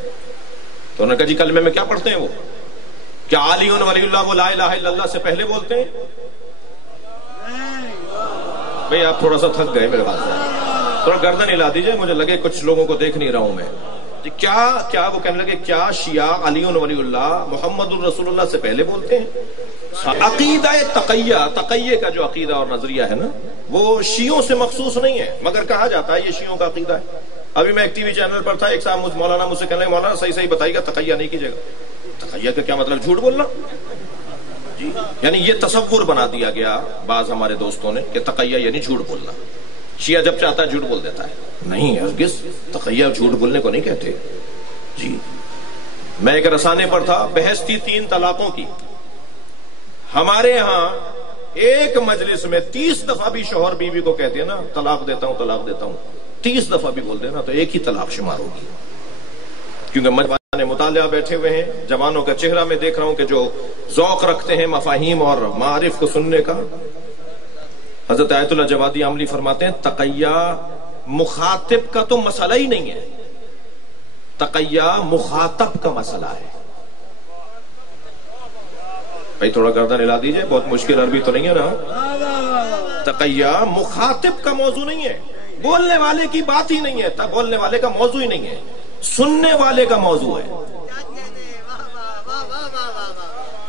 تو انہوں نے کہا جی کلمے میں کیا پڑھتے ہیں؟ وہ کیا علی ولی اللہ وہ لا الہ الا اللہ سے پہلے بولتے ہیں؟ بھئی آپ تھوڑا سا تھک گئے میرے بات سے، تھوڑا گردن ہلا دیجئے، مجھے لگے کچھ لوگوں کو دیکھ نہیں رہا ہوں میں. جی کیا وہ کہنے لگے کیا شیعہ علی ولی اللہ محمد الرسول اللہ سے پہلے بولتے ہیں؟ عقیدہ تقیہ کا جو عقیدہ اور نظریہ ہے نا، وہ شیعوں سے مخصوص نہیں ہے مگر کہا جاتا ہے یہ شیعوں کا عقیدہ ہے. ابھی میں ایک ٹی وی چینل پر تھا، ایک صاحب مولانا مجھ سے کہنے لگے مولانا صحیح بتائیے گا، تقیہ نہیں کیجیے گا. تقیہ کا کیا مطلب؟ جھوٹ بولنا. جی یعنی یہ تصور بنا دیا گیا بعض ہمارے دوستوں نے کہ تقیہ یعنی جھوٹ بولنا. شیعہ جب چاہتا ہے جھوٹ بول دیتا ہے. نہیں ہرگز، تقیہ جھوٹ بولنے کو نہیں کہتے. جی میں ایک رسانے پر تھا، بحث تھی 3 طلاقوں کی. ہمارے ہاں ایک مجلس میں 30 دفعہ بھی شوہر بیوی کو کہتے ہیں نا طلاق دیتا ہوں طلاق دیتا ہوں، 30 دفعہ بھی بول دینا تو ایک ہی طلاق شمار ہوگی. کیونکہ مجمع مطالعہ بیٹھے ہوئے ہیں، جوانوں کا چہرہ میں دیکھ رہا ہوں کہ جو ذوق رکھتے ہیں مفاہیم اور معارف کو سننے کا. حضرت آیت اللہ جوادی عاملی فرماتے ہیں تقیہ مخاطب کا تو مسئلہ ہی نہیں ہے، تقیہ مخاطب کا مسئلہ ہے. بھائی تھوڑا گردن ہلا دیجئے، بہت مشکل عربی تو نہیں ہے نا. تقیہ مخاطب کا موضوع نہیں ہے، بولنے والے کی بات ہی نہیں ہے، بولنے والے کا موضوع ہی نہیں ہے، سننے والے کا موضوع ہے.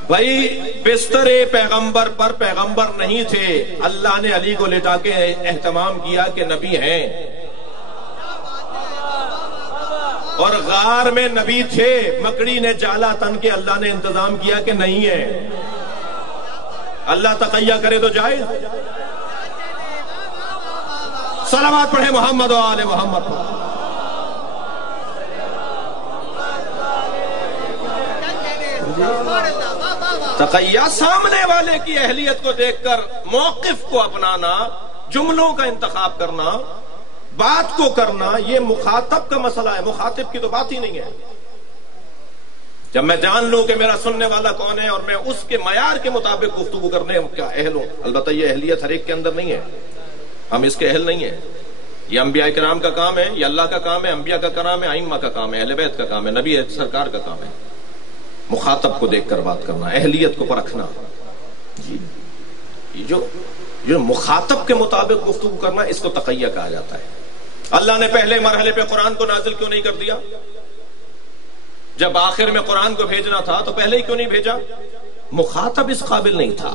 بھائی بستر پیغمبر پر پیغمبر نہیں تھے، اللہ نے علی کو لٹا کے اہتمام کیا کہ نبی ہیں، اور غار میں نبی تھے، مکڑی نے جالا تن کے اللہ نے انتظام کیا کہ نہیں ہے. اللہ تقیہ کرے تو جائز. صلوات پڑھے محمد و آل محمد پر. تقیہ سامنے والے کی اہلیت کو دیکھ کر موقف کو اپنانا، جملوں کا انتخاب کرنا، بات کو کرنا، یہ مخاطب کا مسئلہ ہے، مخاطب کی تو بات ہی نہیں ہے. جب میں جان لوں کہ میرا سننے والا کون ہے اور میں اس کے معیار کے مطابق گفتگو کرنے کا اہل ہوں. البتہ یہ اہلیت ہر ایک کے اندر نہیں ہے، ہم اس کے اہل نہیں ہیں. یہ انبیاء کرام کا کام ہے، یہ اللہ کا کام ہے، انبیاء کا کام ہے، ائمہ کا کام ہے، اہل بیت کا کام ہے، نبی سرکار کا کام ہے. مخاطب کو دیکھ کر بات کرنا، اہلیت کو پرکھنا. جی یہ جو مخاطب کے مطابق گفتگو کرنا، اس کو تقیہ کہا جاتا ہے. اللہ نے پہلے مرحلے پہ قرآن کو نازل کیوں نہیں کر دیا؟ جب آخر میں قرآن کو بھیجنا تھا تو پہلے ہی کیوں نہیں بھیجا؟ مخاطب اس قابل نہیں تھا.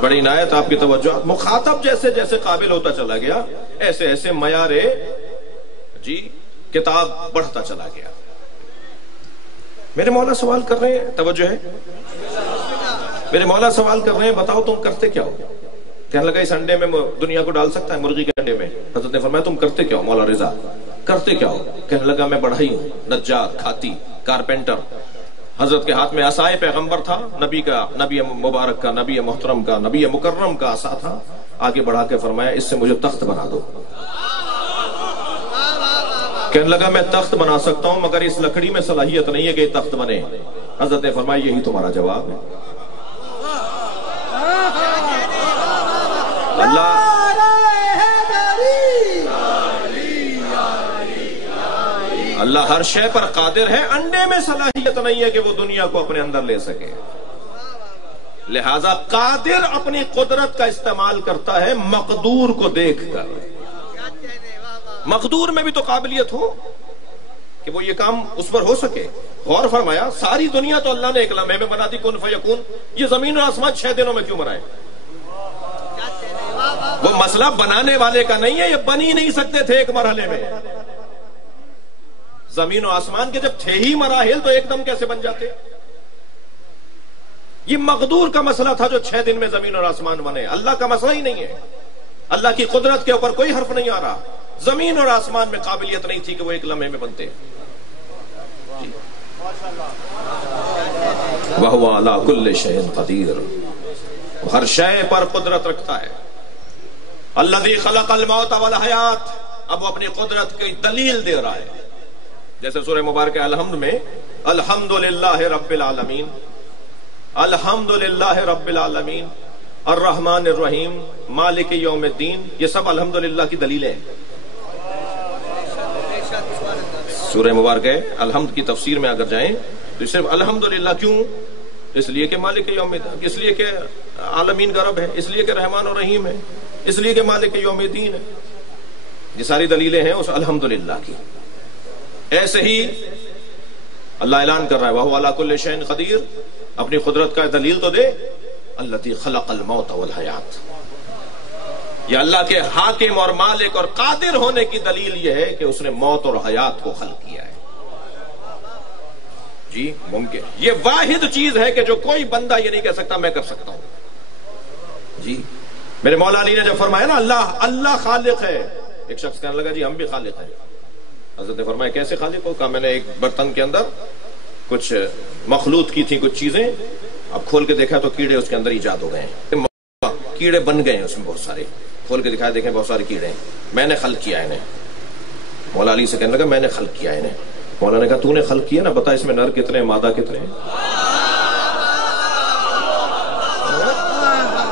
بڑی عنایت آپ کی توجہ. مخاطب جیسے جیسے قابل ہوتا چلا گیا، ایسے ایسے معیار جی کتاب بڑھتا چلا گیا. میرے مولا سوال کر رہے ہیں، توجہ ہے، میرے مولا سوال کر رہے ہیں، بتاؤ تم کرتے کیا ہو؟ کہنے لگا اس انڈے میں دنیا کو ڈال سکتا ہے، مرغی کے انڈے میں؟ حضرت نے فرمایا تم کرتے کیا ہو مولا رضا، کرتے کیا ہو؟ کہنے لگا میں بڑھائی ہوں، نجار، کھاتی، کارپینٹر۔ حضرت کے ہاتھ میں عصائے پیغمبر تھا، نبی کا، نبی مبارک کا، نبی محترم کا، نبی مکرم کا عصا تھا۔ آگے بڑھا کے فرمایا اس سے مجھے تخت بنا دو۔ کہنے لگا میں تخت بنا سکتا ہوں مگر اس لکڑی میں صلاحیت نہیں ہے کہ یہ تخت بنے۔ حضرت نے فرمایا یہی تمہارا جواب ہے۔ اللہ ہر شے پر قادر ہے، انڈے میں صلاحیت نہیں ہے کہ وہ دنیا کو اپنے اندر لے سکے، لہذا قادر اپنی قدرت کا استعمال کرتا ہے مقدور کو دیکھ کر۔ مقدور میں بھی تو قابلیت ہو کہ وہ یہ کام اس پر ہو سکے۔ غور فرمایا ساری دنیا تو اللہ نے ایک لمحے میں بنا دی، کن فیکون۔ یہ زمین اور آسمان 6 دنوں میں کیوں بنائے؟ وہ مسئلہ بنانے والے کا نہیں ہے، یہ بن ہی نہیں سکتے تھے ایک مرحلے میں۔ زمین و آسمان کے جب تھے ہی مراحل تو ایک دم کیسے بن جاتے؟ یہ مقدور کا مسئلہ تھا جو 6 دن میں زمین اور آسمان بنے، اللہ کا مسئلہ ہی نہیں ہے۔ اللہ کی قدرت کے اوپر کوئی حرف نہیں آ رہا، زمین اور آسمان میں قابلیت نہیں تھی کہ وہ ایک لمحے میں بنتے۔ وَهُوَ عَلَىٰ كُلِّ شَيْءٍ قَدِيرٌ، ہر شے پر قدرت رکھتا ہے۔ الَّذِي خَلَقَ الْمَوْتَ وَالْحَيَاةَ، اب وہ اپنی قدرت کی دلیل دے رہا ہے، جیسے سورہ مبارکہ الحمد میں الحمدللہ رب العالمین، الحمدللہ رب العالمین، الرحمن الرحیم، مالک یوم الدین، یہ سب الحمدللہ کی دلیلیں ہیں۔ سورہ مبارکہ الحمد کی تفسیر میں اگر جائیں تو صرف الحمدللہ کیوں؟ اس لیے کہ مالک یوم الدین، اس لیے کہ عالمین کا رب ہے، اس لیے کہ رحمان اور رحیم ہے، اس لیے کہ مالک یوم الدین ہے۔ یہ ساری دلیلیں ہیں اس الحمدللہ کی۔ ایسے ہی اللہ اعلان کر رہا ہے وَهُوَ عَلَىٰ كُلِّ شَيْءٍ قَدِيرٌ، اپنی قدرت کا دلیل تو دے۔ الَّذِي خَلَقَ الْمَوْتَ وَالْحَيَاةَ، یہ اللہ کے حاکم اور مالک اور قادر ہونے کی دلیل یہ ہے کہ اس نے موت اور حیات کو خلق کیا ہے۔ جی ممکن، یہ واحد چیز ہے کہ جو کوئی بندہ یہ نہیں کہہ سکتا میں کر سکتا ہوں۔ جی میرے مولا علی نے جب فرمایا نا اللہ خالق ہے، ایک شخص کہنے لگا جی ہم بھی خالق ہیں۔ حضرت نے فرمایا کیسے خالق ہو؟ کہا میں نے ایک برتن کے اندر کچھ مخلوط کی تھی کچھ چیزیں، اب کھول کے دیکھا تو کیڑے اس کے اندر ایجاد ہو گئے ہیں، کیڑے بن گئے ہیں اس میں بہت سارے، کھول کے دکھایا دیکھیں بہت سارے کیڑے ہیں، میں نے خلق کیا انہیں۔ مولا علی سے کہنے لگا میں نے خلق کیا انہیں۔ مولا نے کہا تو نے خلق کیا نا، بتا اس میں نر کتنے ہیں مادہ کتنے ہیں؟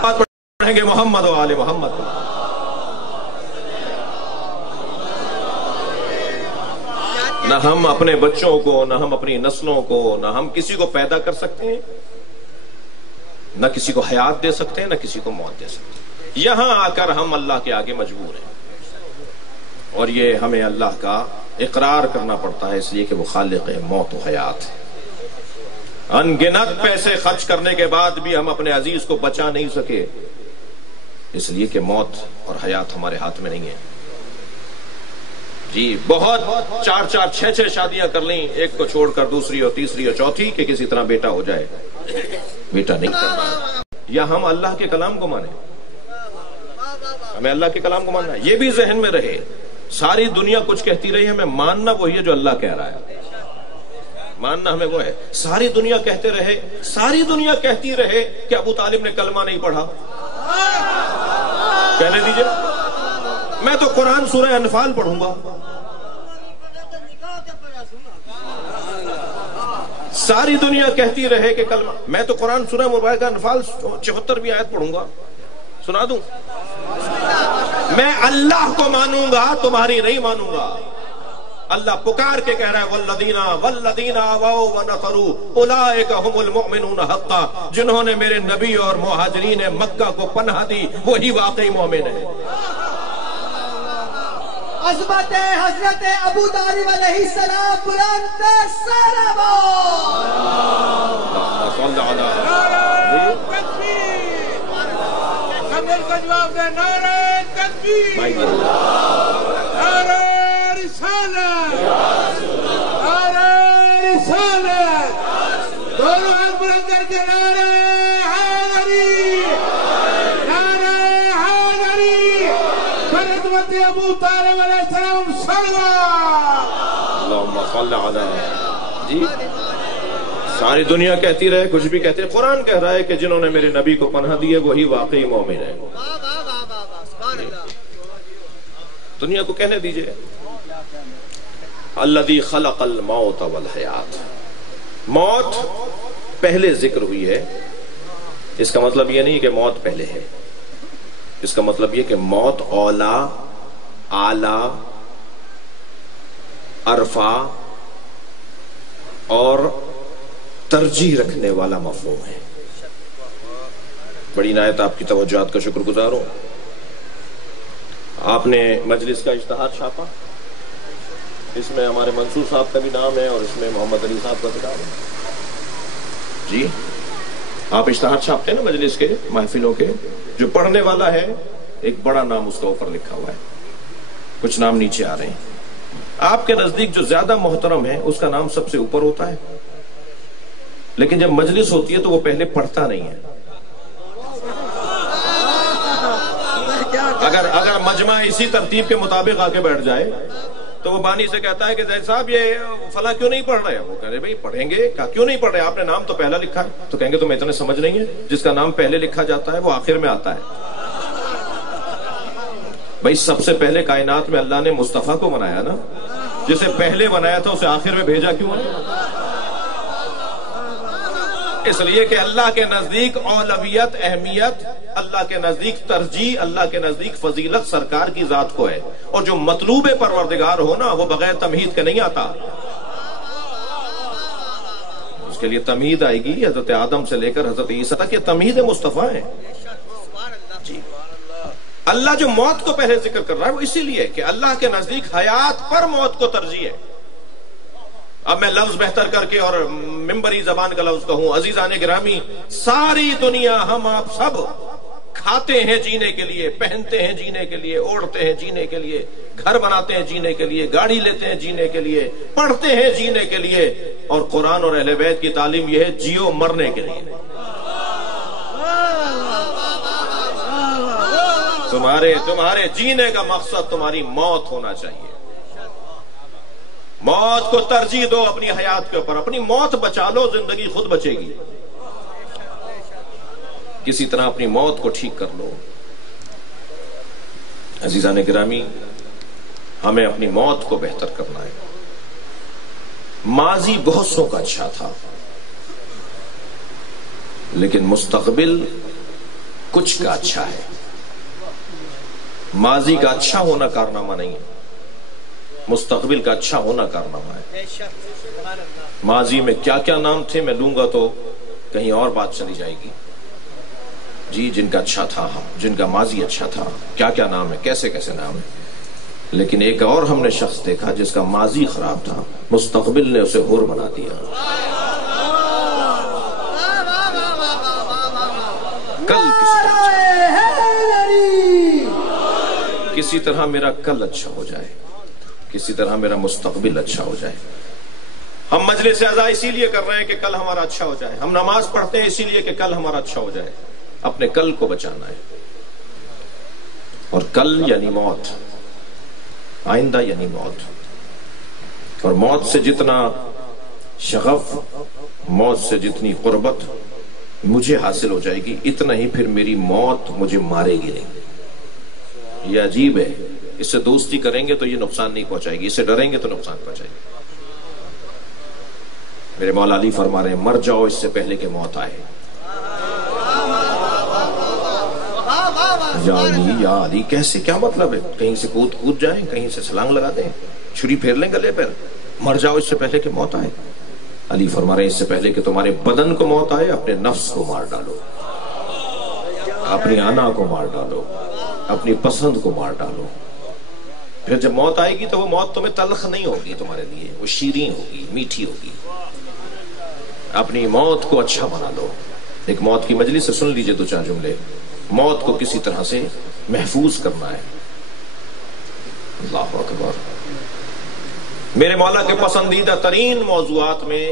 بات پڑھیں گے محمد و آل محمد۔ نہ ہم اپنے بچوں کو، نہ ہم اپنی نسلوں کو، نہ ہم کسی کو پیدا کر سکتے ہیں، نہ کسی کو حیات دے سکتے ہیں، نہ کسی کو موت دے سکتے ہیں۔ یہاں آ کر ہم اللہ کے آگے مجبور ہیں، اور یہ ہمیں اللہ کا اقرار کرنا پڑتا ہے، اس لیے کہ وہ خالق موت و حیات ہے۔ ان گنت پیسے خرچ کرنے کے بعد بھی ہم اپنے عزیز کو بچا نہیں سکے، اس لیے کہ موت اور حیات ہمارے ہاتھ میں نہیں ہے۔ جی بہت 4 6 شادیاں کر لیں، ایک کو چھوڑ کر دوسری اور تیسری اور چوتھی کہ کسی طرح بیٹا ہو جائے، بیٹا نہیں کرنا۔ یا ہم اللہ کے کلام کو مانیں، ہمیں اللہ کے کلام کو ماننا ہے، یہ بھی ذہن میں رہے۔ ساری دنیا کچھ کہتی رہی ہے، ہمیں ماننا وہی ہے جو اللہ کہہ رہا ہے، ماننا ہمیں وہ ہے۔ ساری دنیا کہتے رہے، ساری دنیا کہتی رہے کہ ابو طالب نے کلمہ نہیں پڑھا، کہنے دیجئے میں تو قرآن سورہ انفال پڑھوں گا۔ ساری دنیا کہتی رہے کہ کلمہ، میں تو قرآن سورہ مبارکہ انفال 74ویں آیت پڑھوں گا، سنا دوں؟ میں اللہ کو مانوں گا، تمہاری نہیں مانوں گا۔ اللہ پکار کے کہہ رہا ہے والذین آووا ونصروا اولئک هم المؤمنون حقا، جنہوں نے میرے نبی اور مہاجرین مکہ کو پناہ دی وہی واقعی مومن ہے۔ عظمت حضرت ابو طالب علیہ السلام بلند سلام۔ نعرہ تکبیر، نعرہ رسالت، نعرہ رسالت، دونوں ہاتھ بلند کر کے نعرہ حیدری، نعرہ ابو طالب علیہ السلام سردار اللہم صل علی جی ساری دنیا کہتی رہے کچھ بھی کہتے قرآن کہہ رہا ہے کہ جنہوں نے میرے نبی کو پناہ دی ہے وہی واقعی مومن ہے. دنیا کو کہنے دیجئے الذی خلق الموت والحیات. موت پہلے ذکر ہوئی ہے. اس کا مطلب یہ نہیں کہ موت پہلے ہے. اس کا مطلب یہ کہ موت اولا اعلی ارفع اور ترجیح رکھنے والا مفہوم ہے. بڑی عنایت آپ کی توجہات کا شکر گزار ہوں. آپ نے مجلس کا اشتہار چھاپا. اس میں ہمارے منصور صاحب کا بھی نام ہے اور اس میں محمد علی صاحب کا بھی نام ہے. جی آپ اشتہار چھاپتے ہیں نا مجلس کے محفلوں کے. جو پڑھنے والا ہے ایک بڑا نام اس کا اوپر لکھا ہوا ہے. کچھ نام نیچے آ رہے ہیں. آپ کے نزدیک جو زیادہ محترم ہے اس کا نام سب سے اوپر ہوتا ہے. لیکن جب مجلس ہوتی ہے تو وہ پہلے پڑھتا نہیں ہے. اگر مجمع اسی ترتیب کے مطابق آ کے بیٹھ جائے تو وہ بانی سے کہتا ہے کہ زید صاحب یہ فلاں کیوں نہیں پڑھ رہے. وہ کہہ رہے بھائی پڑھیں گے. کیوں نہیں پڑھ رہے؟ آپ نے نام تو پہلا لکھا ہے. تو کہیں گے تمہیں اتنے سمجھ نہیں ہے. جس کا نام پہلے لکھا جاتا ہے وہ آخر میں آتا ہے. بھائی سب سے پہلے کائنات میں اللہ نے مصطفیٰ کو بنایا نا. جسے پہلے بنایا تھا اسے آخر میں بھیجا کیوں ہے؟ اس لیے کہ اللہ کے نزدیک اولویت اہمیت اللہ کے نزدیک ترجیح اللہ کے نزدیک فضیلت سرکار کی ذات کو ہے. اور جو مطلوب پروردگار ہو نا وہ بغیر تمہید کے نہیں آتا. اس کے لیے تمہید آئے گی. حضرت آدم سے لے کر حضرت عیسیٰ تک یہ تمہید مصطفیٰ ہیں. جی اللہ جو موت کو پہلے ذکر کر رہا ہے وہ اسی لیے کہ اللہ کے نزدیک حیات پر موت کو ترجیح ہے. اب میں لفظ بہتر کر کے اور ممبری زبان کا لفظ کہوں. عزیزان گرامی ساری دنیا ہم آپ سب کھاتے ہیں جینے کے لیے, پہنتے ہیں جینے کے لیے, اوڑھتے ہیں جینے کے لیے, گھر بناتے ہیں جینے کے لیے, گاڑی لیتے ہیں جینے کے لیے, پڑھتے ہیں جینے کے لیے. اور قرآن اور اہل بیت کی تعلیم یہ ہے جیو مرنے کے لیے. تمہارے جینے کا مقصد تمہاری موت ہونا چاہیے. موت کو ترجیح دو اپنی حیات کے اوپر. اپنی موت بچا لو زندگی خود بچے گی. کسی طرح اپنی موت کو ٹھیک کر لو. عزیزان گرامی ہمیں اپنی موت کو بہتر کرنا ہے. ماضی بہت سو کا اچھا تھا لیکن مستقبل کچھ کا اچھا ہے. ماضی کا اچھا ہونا کارنامہ نہیں ہے, مستقبل کا اچھا ہونا کارنامہ ہے. ماضی میں کیا کیا نام تھے میں لوں گا تو کہیں اور بات چلی جائے گی. جی جن کا اچھا تھا, جن کا ماضی اچھا تھا, کیا کیا نام ہے, کیسے کیسے نام ہے. لیکن ایک اور ہم نے شخص دیکھا جس کا ماضی خراب تھا, مستقبل نے اسے حور بنا دیا. کل کسی طرح میرا کل اچھا ہو جائے, کسی طرح میرا مستقبل اچھا ہو جائے. ہم مجلس اعزاء اسی لیے کر رہے ہیں کہ کل ہمارا اچھا ہو جائے. ہم نماز پڑھتے ہیں اسی لیے کہ کل ہمارا اچھا ہو جائے. اپنے کل کو بچانا ہے. اور کل یعنی موت, آئندہ یعنی موت. اور موت سے جتنا شغف, موت سے جتنی قربت مجھے حاصل ہو جائے گی اتنا ہی پھر میری موت مجھے مارے گی نہیں. یہ عجیب ہے. اس سے دوستی کریں گے تو یہ نقصان نہیں پہنچائے گی, اس سے ڈریں گے تو نقصان پہنچائے گی. میرے مولا علی فرما رہے ہیں مر جاؤ اس سے پہلے کہ موت آئے. یا علی کیسے, کیا مطلب ہے؟ کہیں سے کود جائیں, کہیں سے چھلانگ لگا دیں, چھری پھیر لیں گلے پر. مر جاؤ اس سے پہلے کہ موت آئے. علی فرما رہے ہیں اس سے پہلے کہ تمہارے بدن کو موت آئے اپنے نفس کو مار ڈالو, اپنی انا کو مار ڈالو, اپنی پسند کو مار ڈالو. پھر جب موت آئے گی تو وہ موت تمہیں تلخ نہیں ہوگی, تمہارے لیے وہ شیریں ہوگی, میٹھی ہوگی. اپنی موت کو اچھا بنا لو. ایک موت کی مجلس سے سن لیجئے دو چار جملے. موت کو کسی طرح سے محفوظ کرنا ہے. اللہ اکبر. میرے مولا کے پسندیدہ ترین موضوعات میں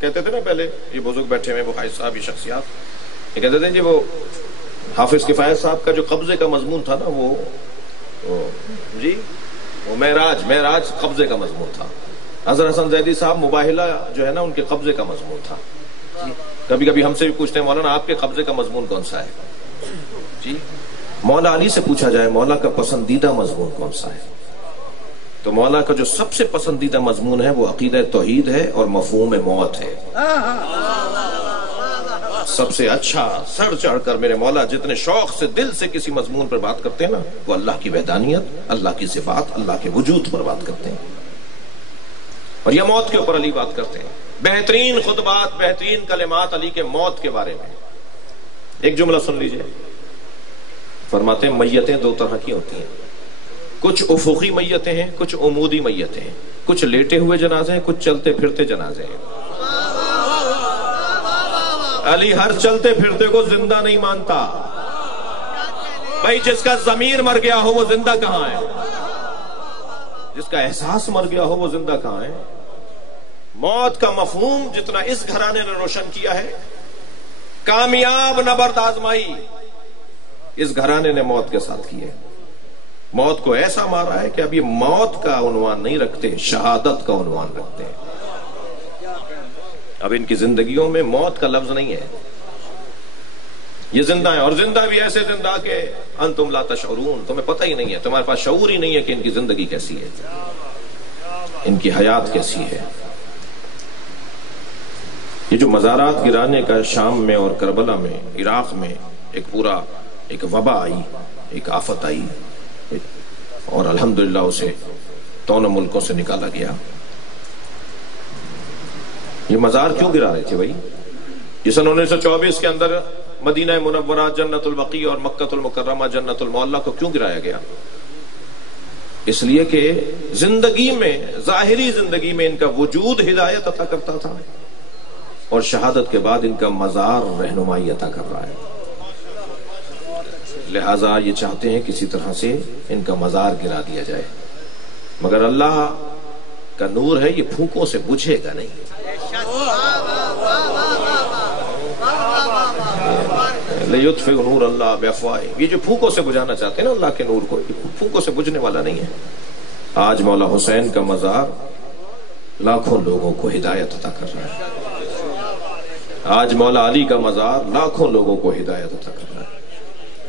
کہتے تھے نا پہلے, یہ بزرگ بیٹھے ہوئے بخاری صاحب, یہ شخصیات, یہ کہتے تھے جی وہ حافظ کفایت صاحب کا جو قبضے کا مضمون تھا نا وہ جی وہ معراج قبضے کا مضمون تھا. حضرت حسن زیدی صاحب مباہلہ جو ہے نا ان کے قبضے کا مضمون تھا. کبھی کبھی ہم سے بھی پوچھتے ہیں مولانا آپ کے قبضے کا مضمون کون سا ہے؟ جی مولا علی سے پوچھا جائے مولا کا پسندیدہ مضمون کون سا ہے، تو مولا کا جو سب سے پسندیدہ مضمون ہے وہ عقیدہ توحید ہے اور مفہوم موت ہے. سب سے اچھا سر چڑھ کر میرے مولا جتنے شوق سے دل سے کسی مضمون پر بات کرتے ہیں نا وہ اللہ کی وحدانیت، اللہ کی صفات، اللہ کے وجود پر بات کرتے ہیں. اور یہ موت کے اوپر علی بات کرتے ہیں. بہترین خطبات، بہترین کلمات علی کے موت کے بارے میں. ایک جملہ سن لیجئے. فرماتے ہیں میتیں دو طرح کی ہوتی ہیں، کچھ افقی میتیں ہیں، کچھ عمودی میتیں ہیں. کچھ لیٹے ہوئے جنازے ہیں، کچھ چلتے پھرتے جنازے ہیں. علی ہر چلتے پھرتے کو زندہ نہیں مانتا. بھائی جس کا ضمیر مر گیا ہو وہ زندہ کہاں ہے؟ جس کا احساس مر گیا ہو وہ زندہ کہاں ہے؟ موت کا مفہوم جتنا اس گھرانے نے روشن کیا ہے، کامیاب نبرد آزمائی اس گھرانے نے موت کے ساتھ کی ہے. موت کو ایسا مارا ہے کہ اب یہ موت کا عنوان نہیں رکھتے، شہادت کا عنوان رکھتے ہیں. اب ان کی زندگیوں میں موت کا لفظ نہیں ہے. یہ زندہ ہیں، اور زندہ بھی ایسے زندہ کہ انتم لا تشعرون، تمہیں پتہ ہی نہیں ہے، تمہارے پاس شعور ہی نہیں ہے کہ ان کی زندگی کیسی ہے، ان کی حیات کیسی ہے. یہ جو مزارات گرانے کا شام میں اور کربلا میں، عراق میں ایک وبا آئی، ایک آفت آئی، اور الحمدللہ اسے دونوں ملکوں سے نکالا گیا. یہ مزار کیوں گرا رہے تھے بھائی؟ یہ سن 1924 کے اندر مدینہ منورہ جنت البقیع اور مکہ المکرمہ جنت المعلی کو کیوں گرایا گیا؟ اس لیے کہ زندگی میں، ظاہری زندگی میں ان کا وجود ہدایت عطا کرتا تھا، اور شہادت کے بعد ان کا مزار رہنمائی عطا کر رہا ہے. لہٰذا یہ چاہتے ہیں کسی طرح سے ان کا مزار گرا دیا جائے، مگر اللہ کا نور ہے، یہ پھونکوں سے بجھے گا نہیں. لِيُطْفِئَ نُورَ اللَّهِ بِأَفْوَاهِهِمْ، یہ جو پھونکوں سے بجھانا چاہتے ہیں نا اللہ کے نور کو، یہ پھونکوں سے بجھنے والا نہیں ہے. آج مولا حسین کا مزار لاکھوں لوگوں کو ہدایت عطا کر رہا ہے. آج مولا علی کا مزار لاکھوں لوگوں کو ہدایت عطا کر رہا ہے.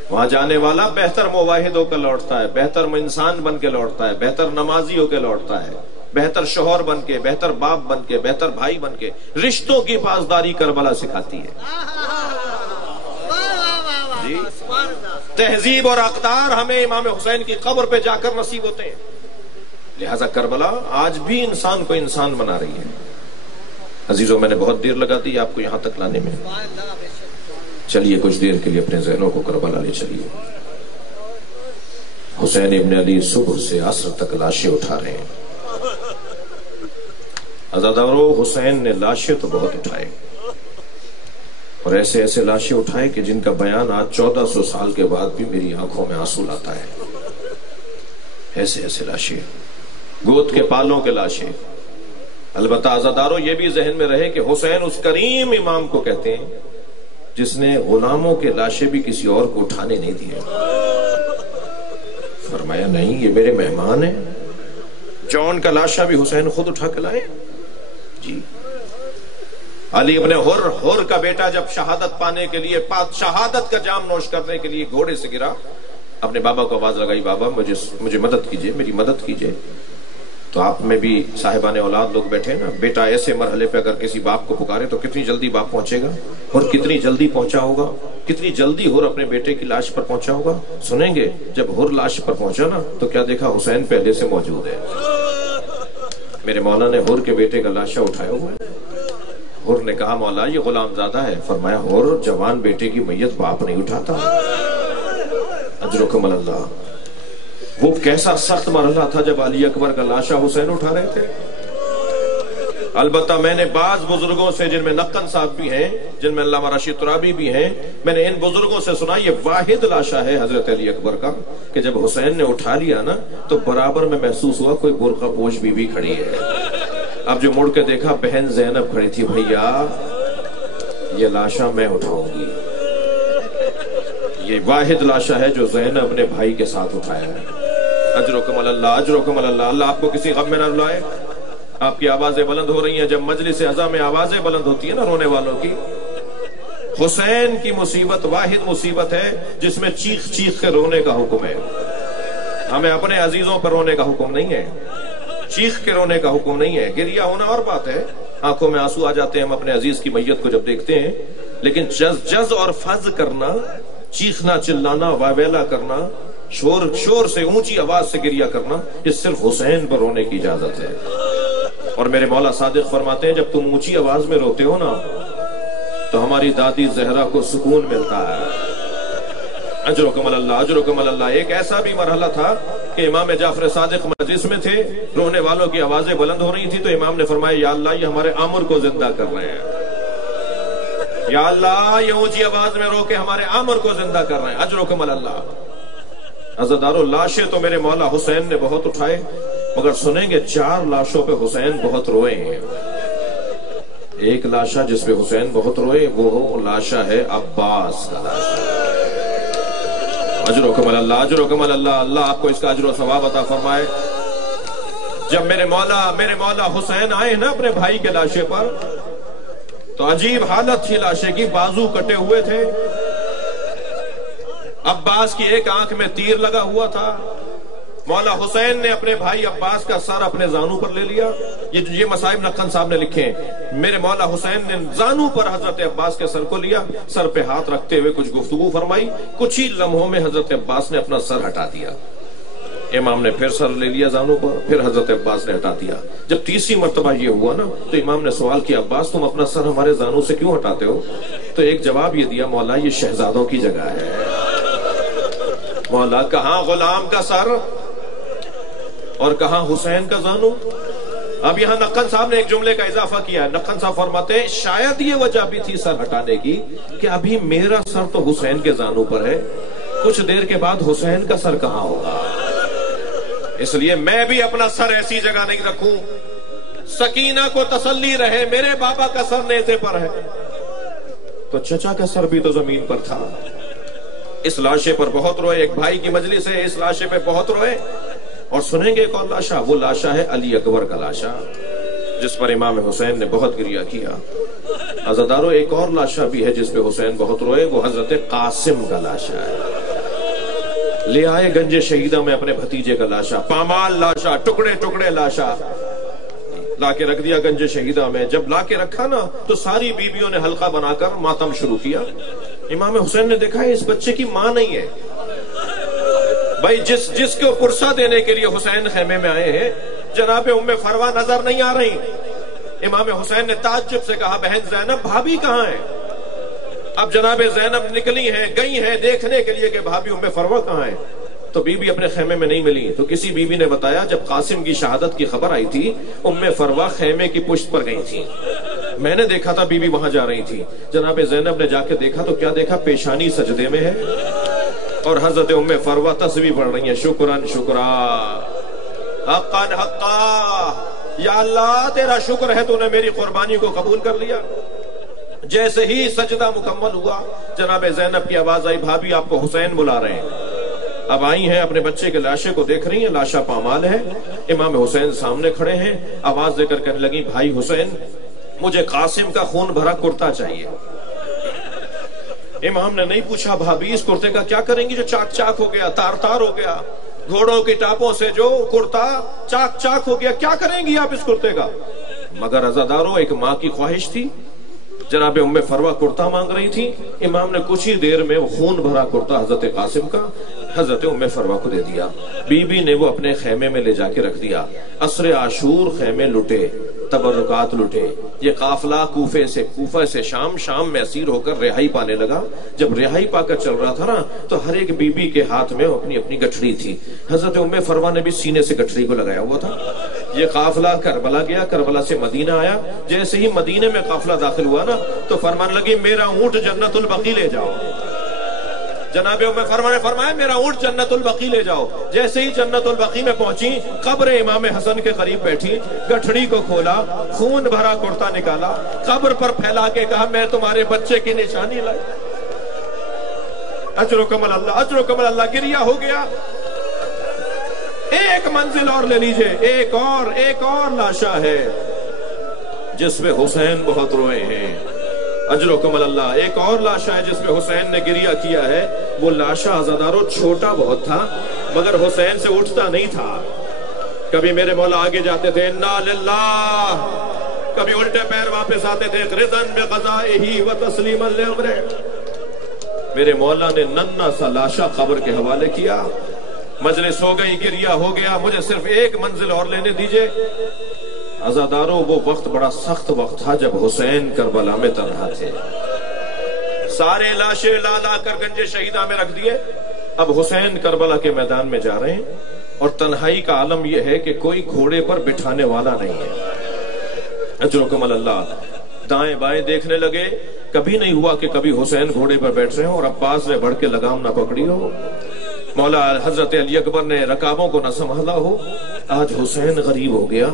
وہاں جانے والا بہتر مواحد ہو کر لوٹتا ہے، بہتر انسان بن کے لوٹتا ہے، بہتر نمازی ہو کے لوٹتا ہے، بہتر شوہر بن کے، بہتر باپ بن کے، بہتر بھائی بن کے. رشتوں کی پاسداری کربلا سکھاتی ہے. جی تہذیب اور اقدار ہمیں امام حسین کی قبر پہ جا کر نصیب ہوتے ہیں. لہذا کربلا آج بھی انسان کو انسان بنا رہی ہے. عزیزوں میں نے بہت دیر لگا دی آپ کو یہاں تک لانے میں. چلیے کچھ دیر کے لیے اپنے ذہنوں کو کربلا لے چلیے. حسین ابن علی صبح سے عصر تک لاشیں اٹھا رہے ہیں. عزادارو حسین نے لاشیں تو بہت اٹھائے، اور ایسے ایسے لاشیں اٹھائے کہ جن کا بیان آج 1400 سال کے بعد بھی میری آنکھوں میں آنسو لاتا ہے. ایسے ایسے لاشیں، گوت کے پالوں کے لاشیں. البتہ عزادارو یہ بھی ذہن میں رہے کہ حسین اس کریم امام کو کہتے ہیں جس نے غلاموں کے لاشیں بھی کسی اور کو اٹھانے نہیں دیے. فرمایا نہیں، یہ میرے مہمان ہیں. جون کا لاشا بھی حسین خود اٹھا کے لائے. جی علی ابن حر کا بیٹا جب شہادت پانے کے لیے، شہادت کا جام نوش کرنے کے لیے گھوڑے سے گرا، اپنے بابا کو آواز لگائی، بابا مجھے مدد کیجئے، میری مدد کیجئے. تو آپ میں بھی صاحبان اولاد لوگ بیٹھے نا، بیٹا ایسے مرحلے پہ اگر کسی باپ کو پکارے تو کتنی جلدی باپ پہنچے گا، اور کتنی جلدی پہنچا ہوگا، کتنی جلدی حر اپنے بیٹے کی لاش پر پہنچا ہوگا. سنیں گے جب حر لاش پر پہنچا نا تو کیا دیکھا، حسین پہلے سے موجود ہے. میرے مولا نے حر کے بیٹے کا لاشا اٹھایا ہوا ہے. حر نے کہا مولا یہ غلام زادہ ہے. فرمایا حر جوان بیٹے کی میت باپ نہیں اٹھاتا. اجرکم اللہ. وہ کیسا سخت مرحلہ تھا جب علی اکبر کا لاشا حسین اٹھا رہے تھے. البتہ میں نے بعض بزرگوں سے، جن میں نقن صاحب بھی ہیں، جن میں علامہ رشید ترابی بھی ہیں، میں نے ان بزرگوں سے سنا یہ واحد لاشا ہے حضرت علی اکبر کا کہ جب حسین نے اٹھا لیا نا تو برابر میں محسوس ہوا کوئی برقع پوش بی بی کھڑی ہے. اب جو مڑ کے دیکھا بہن زینب کھڑی تھی. بھیا یہ لاشا میں اٹھاؤں گی. یہ واحد لاشا ہے جو زینب نے بھائی کے ساتھ اٹھایا ہے. اجرکم اللہ، اجرکم اللہ۔ اللہ آپ کو کسی غم میں نہ رلائے۔ آپ کی آوازیں بلند ہو رہی ہیں، جب مجلس عزا میں آوازیں بلند ہوتی ہیں نا رونے والوں کی، حسین کی مصیبت واحد مصیبت ہے جس میں چیخ چیخ کے رونے کا حکم ہے۔ ہمیں اپنے عزیزوں پر رونے کا حکم نہیں ہے، چیخ کے رونے کا حکم نہیں ہے۔ گریہ ہونا اور بات ہے، آنکھوں میں آنسو آ جاتے ہیں ہم اپنے عزیز کی میت کو جب دیکھتے ہیں، لیکن جز اور فض کرنا، چیخنا چلانا واویلا کرنا، شور سے اونچی آواز سے گریہ کرنا، یہ صرف حسین پر رونے کی اجازت ہے۔ اور میرے مولا صادق فرماتے ہیں جب تم اونچی آواز میں روتے ہو نا تو ہماری دادی زہرا کو سکون ملتا ہے۔ اجرکم اللہ، اجرکم اللہ۔ ایک ایسا بھی مرحلہ تھا کہ امام جعفر صادق مجلس میں تھے، رونے والوں کی آوازیں بلند ہو رہی تھی، تو امام نے فرمایا یا اللہ یہ ہمارے عامر کو زندہ کر رہے ہیں، یا اللہ یہ اونچی آواز میں رو کے ہمارے عامر کو زندہ کر رہے ہیں۔ اجرکم اللہ۔ عزادارو، لاشیں تو میرے مولا حسین نے بہت اٹھائے، مگر سنیں گے 4 لاشوں پہ حسین بہت روئے ہیں۔ ایک لاشا جس پہ حسین بہت روئے وہ لاشا ہے عباس کا لاشا۔ اجرکم اللہ، اجرکم اللہ۔ اللہ آپ کو اس کا اجر و ثواب عطا فرمائے۔ جب میرے مولا حسین آئے نا اپنے بھائی کے لاشے پر، تو عجیب حالت تھی لاشے کی، بازو کٹے ہوئے تھے، عباس کی ایک آنکھ میں تیر لگا ہوا تھا۔ مولا حسین نے اپنے بھائی عباس کا سر اپنے زانو پر لے لیا۔ یہ مصائب نقن صاحب نے لکھے ہیں۔ میرے مولا حسین نے زانو پر حضرت عباس کے سر کو لیا، سر پہ ہاتھ رکھتے ہوئے کچھ گفتگو فرمائی، کچھ ہی لمحوں میں حضرت عباس نے اپنا سر ہٹا دیا۔ امام نے پھر سر لے لیا زانو پر، پھر حضرت عباس نے ہٹا دیا۔ جب تیسری مرتبہ یہ ہوا نا تو امام نے سوال کیا، عباس تم اپنا سر ہمارے زانو سے کیوں ہٹاتے ہو؟ تو ایک جواب یہ دیا، مولا یہ شہزادوں کی جگہ ہے۔ مولا کہاں غلام کا سر اور کہاں حسین کا زانو؟ اب یہاں نقن صاحب نے ایک جملے کا اضافہ کیا ہے۔ نقن صاحب فرماتے ہیں شاید یہ وجہ بھی تھی سر ہٹانے کی کہ ابھی میرا سر تو حسین کے زانو پر ہے، کچھ دیر کے بعد حسین کا سر کہاں ہوگا، اس لیے میں بھی اپنا سر ایسی جگہ نہیں رکھوں، سکینہ کو تسلی رہے میرے بابا کا سر نیزے پر ہے، تو چچا کا سر بھی تو زمین پر تھا۔ اس لاشے پر بہت روئے، ایک بھائی کی مجلس ہے، اس لاشے پہ بہت روئے۔ اور سنیں گے ایک اور لاشا، وہ لاشا ہے علی اکبر کا لاشا، جس پر امام حسین نے بہت گریہ کیا۔ عزادارو، ایک اور لاشا بھی ہے جس پہ حسین بہت روئے، وہ حضرت قاسم کا لاشا ہے۔ لے آئے گنج شہیدہ میں اپنے بھتیجے کا لاشا، پامال لاشا، ٹکڑے ٹکڑے لاشا، لا کے رکھ دیا گنج شہیدہ میں۔ جب لا کے رکھا نا تو ساری بیویوں نے حلقہ بنا کر ماتم شروع کیا۔ امام حسین نے دیکھا اس بچے کی ماں نہیں ہے، بھائی جس کو پرسہ دینے کے لیے حسین خیمے میں آئے ہیں جناب ام فروہ نظر نہیں آ رہی۔ امام حسین نے تعجب سے کہا بہن زینب بھابی کہاں ہے؟ اب جناب زینب نکلی ہیں، گئی ہیں دیکھنے کے لیے کہ بھابی ام فروہ کہاں ہے، تو بی بی اپنے خیمے میں نہیں ملی۔ تو کسی بیوی نے بتایا جب قاسم کی شہادت کی خبر آئی تھی ام فروہ خیمے کی پشت پر گئی تھی، میں نے دیکھا تھا بی بی وہاں جا رہی تھی۔ جناب زینب نے جا کے دیکھا تو کیا دیکھا، پیشانی سجدے میں ہے اور حضرت ام فروہ تسبیح پڑھ رہی ہیں، شکرن شکرا حقا حقا، یا اللہ تیرا شکر ہے تو نے میری قربانی کو قبول کر لیا۔ جیسے ہی سجدہ مکمل ہوا جناب زینب کی آواز آئی بھابی آپ کو حسین بلا رہے ہیں۔ اب آئی ہیں اپنے بچے کے لاشے کو دیکھ رہی ہیں، لاشا پامال ہے، امام حسین سامنے کھڑے ہیں، آواز دے کر کہنے لگی بھائی حسین مجھے قاسم کا خون بھرا کرتا چاہیے۔ امام نے نہیں پوچھا بھابی اس کرتے کا کیا کریں گی جو چاک چاک ہو گیا، تار تار ہو گیا، گھوڑوں کی ٹاپوں سے جو کرتا چاک چاک ہو گیا، کیا کریں گی آپ اس کرتے کا؟ مگر عزادارو ایک ماں کی خواہش تھی، جناب ام فروہ کرتا مانگ رہی تھی، امام نے کچھ ہی دیر میں وہ خون بھرا کرتا حضرت قاسم کا حضرت ام فروہ کو دے دیا۔ بی بی نے وہ اپنے خیمے میں لے جا کے رکھ دیا۔ عصر عاشور خیمے لٹے، تبرکات لٹے، یہ قافلہ کوفہ سے شام میں اسیر ہو کر رہائی پانے لگا۔ جب رہائی پا کر چل رہا تھا نا تو ہر ایک بی بی کے ہاتھ میں اپنی اپنی گٹھڑی تھی، حضرت ام فروہ نے بھی سینے سے گٹھڑی کو لگایا ہوا تھا۔ یہ قافلہ کربلا گیا، کربلا سے مدینہ آیا، جیسے ہی مدینے میں قافلہ داخل ہوا نا تو فرمان لگی میرا اونٹ جنت البقیع لے جاؤ۔ جناب ام فروہ نے فرمایا میرا اونٹ جنت البقیع لے جاؤ۔ جیسے ہی جنت البقیع میں پہنچی قبر امام حسن کے قریب بیٹھی، گٹھڑی کو کھولا، خون بھرا کرتا نکالا، قبر پر پھیلا کے کہا میں تمہارے بچے کی نشانی لائی۔ اجر و کمل اللہ، اجر و کمل اللہ، گریہ ہو گیا۔ ایک منزل اور لے لیجئے، ایک اور لاشا ہے جس پہ حسین بہت روئے ہیں، اجرکم اللہ۔ ایک اور لاشا ہے جس پہ حسین نے گریہ کیا ہے، وہ لاشا عزادارو چھوٹا بہت تھا مگر حسین سے اٹھتا نہیں تھا۔ کبھی میرے مولا آگے جاتے تھے انا للہ، کبھی الٹے پیر واپس آتے تھے رضاً بقضائہ و تسلیما لامرہ۔ میرے مولا نے ننھا سا لاشا قبر کے حوالے کیا، مجلس ہو گئی، گریہ ہو گیا، مجھے صرف ایک منزل اور لینے دیجئے۔ عزادارو وہ وقت بڑا سخت وقت تھا جب حسین کربلا میں تنہا تھے، سارے لاشیں لا لا کر گنج شہیدہ میں رکھ دیے، اب حسین کربلا کے میدان میں جا رہے ہیں اور تنہائی کا عالم یہ ہے کہ کوئی گھوڑے پر بٹھانے والا نہیں ہے۔ اجرکم اللہ، دائیں بائیں دیکھنے لگے، کبھی نہیں ہوا کہ کبھی حسین گھوڑے پر بیٹھ رہے ہوں اور عباس نے بڑھ کے لگام نہ پکڑی ہو، مولا حضرت علی اکبر نے رکابوں کو نہ سنبھالا ہو۔ آج حسین غریب ہو گیا،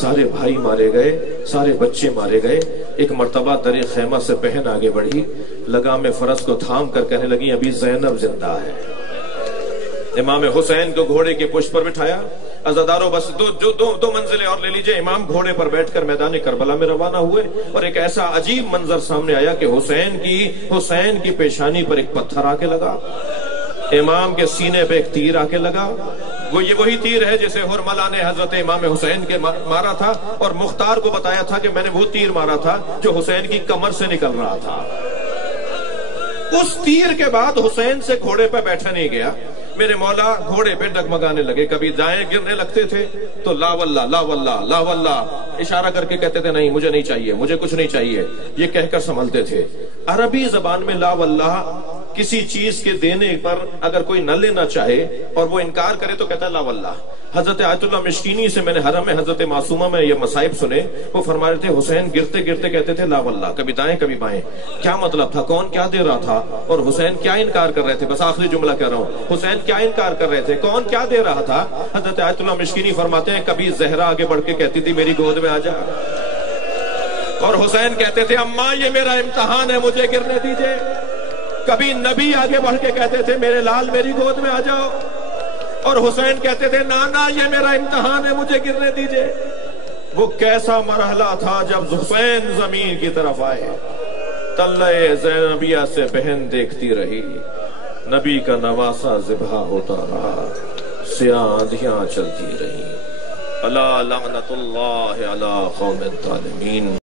سارے بھائی مارے گئے، سارے بچے مارے گئے۔ ایک مرتبہ در خیمہ سے بہن آگے بڑھی، لگام فرس کو تھام کر کہنے لگی ابھی زینب زندہ ہے۔ امام حسین کو گھوڑے کے پشت پر بٹھایا۔ عزادارو بس دو منزلیں اور لے لیجئے۔ امام گھوڑے پر بیٹھ کر میدان کربلا میں روانہ ہوئے اور ایک ایسا عجیب منظر سامنے آیا کہ حسین کی پیشانی پر ایک پتھر آ کے لگا، امام کے سینے پہ ایک تیر آ کے لگا۔ یہ وہی تیر ہے جسے حرملہ نے حضرت امام حسین کے مارا تھا اور مختار کو بتایا تھا کہ میں نے وہ تیر مارا تھا جو حسین کی کمر سے نکل رہا تھا۔ اس تیر کے بعد حسین سے گھوڑے پہ بیٹھا نہیں گیا۔ میرے مولا گھوڑے پہ ڈگمگانے لگے، کبھی دائیں گرنے لگتے تھے تو لا واللہ لا واللہ لا واللہ اشارہ کر کے کہتے تھے نہیں مجھے نہیں چاہیے، مجھے کچھ نہیں چاہیے، یہ کہہ کر سنبھلتے تھے۔ عربی زبان میں لا واللہ کسی چیز کے دینے پر اگر کوئی نہ لینا چاہے اور وہ انکار کرے تو کہتا ہے لا واللہ۔ حضرت آیت اللہ مشکینی سے میں نے حرم میں حضرت معصومہ میں یہ مصائب سنے، وہ فرما رہے تھے حسین گرتے گرتے کہتے تھے لا واللہ، کبھی دائیں کبھی بائیں۔ کیا مطلب تھا؟ کون کیا دے رہا تھا اور حسین کیا انکار کر رہے تھے؟ بس آخری جملہ کہہ رہا ہوں، حسین کیا انکار کر رہے تھے، کون کیا دے رہا تھا؟ حضرت آیت اللہ مشکینی فرماتے ہیں کبھی زہرا آگے بڑھ کے کہتی تھی میری گود میں آ جا، اور حسین کہتے تھے اماں یہ میرا امتحان ہے مجھے گرنے دیجئے۔ کبھی نبی آگے بڑھ کے کہتے تھے میرے لال میری گود میں آ جاؤ، اور حسین کہتے تھے نانا یہ میرا امتحان ہے مجھے گرنے دیجئے۔ وہ کیسا مرحلہ تھا جب حسین زمین کی طرف آئے، تلے زینبیہ سے بہن دیکھتی رہی، نبی کا نواسا ذبح ہوتا رہا، سیاہ آندھیاں چلتی رہی۔ الا لعنت اللہ علی قوم الظالمین۔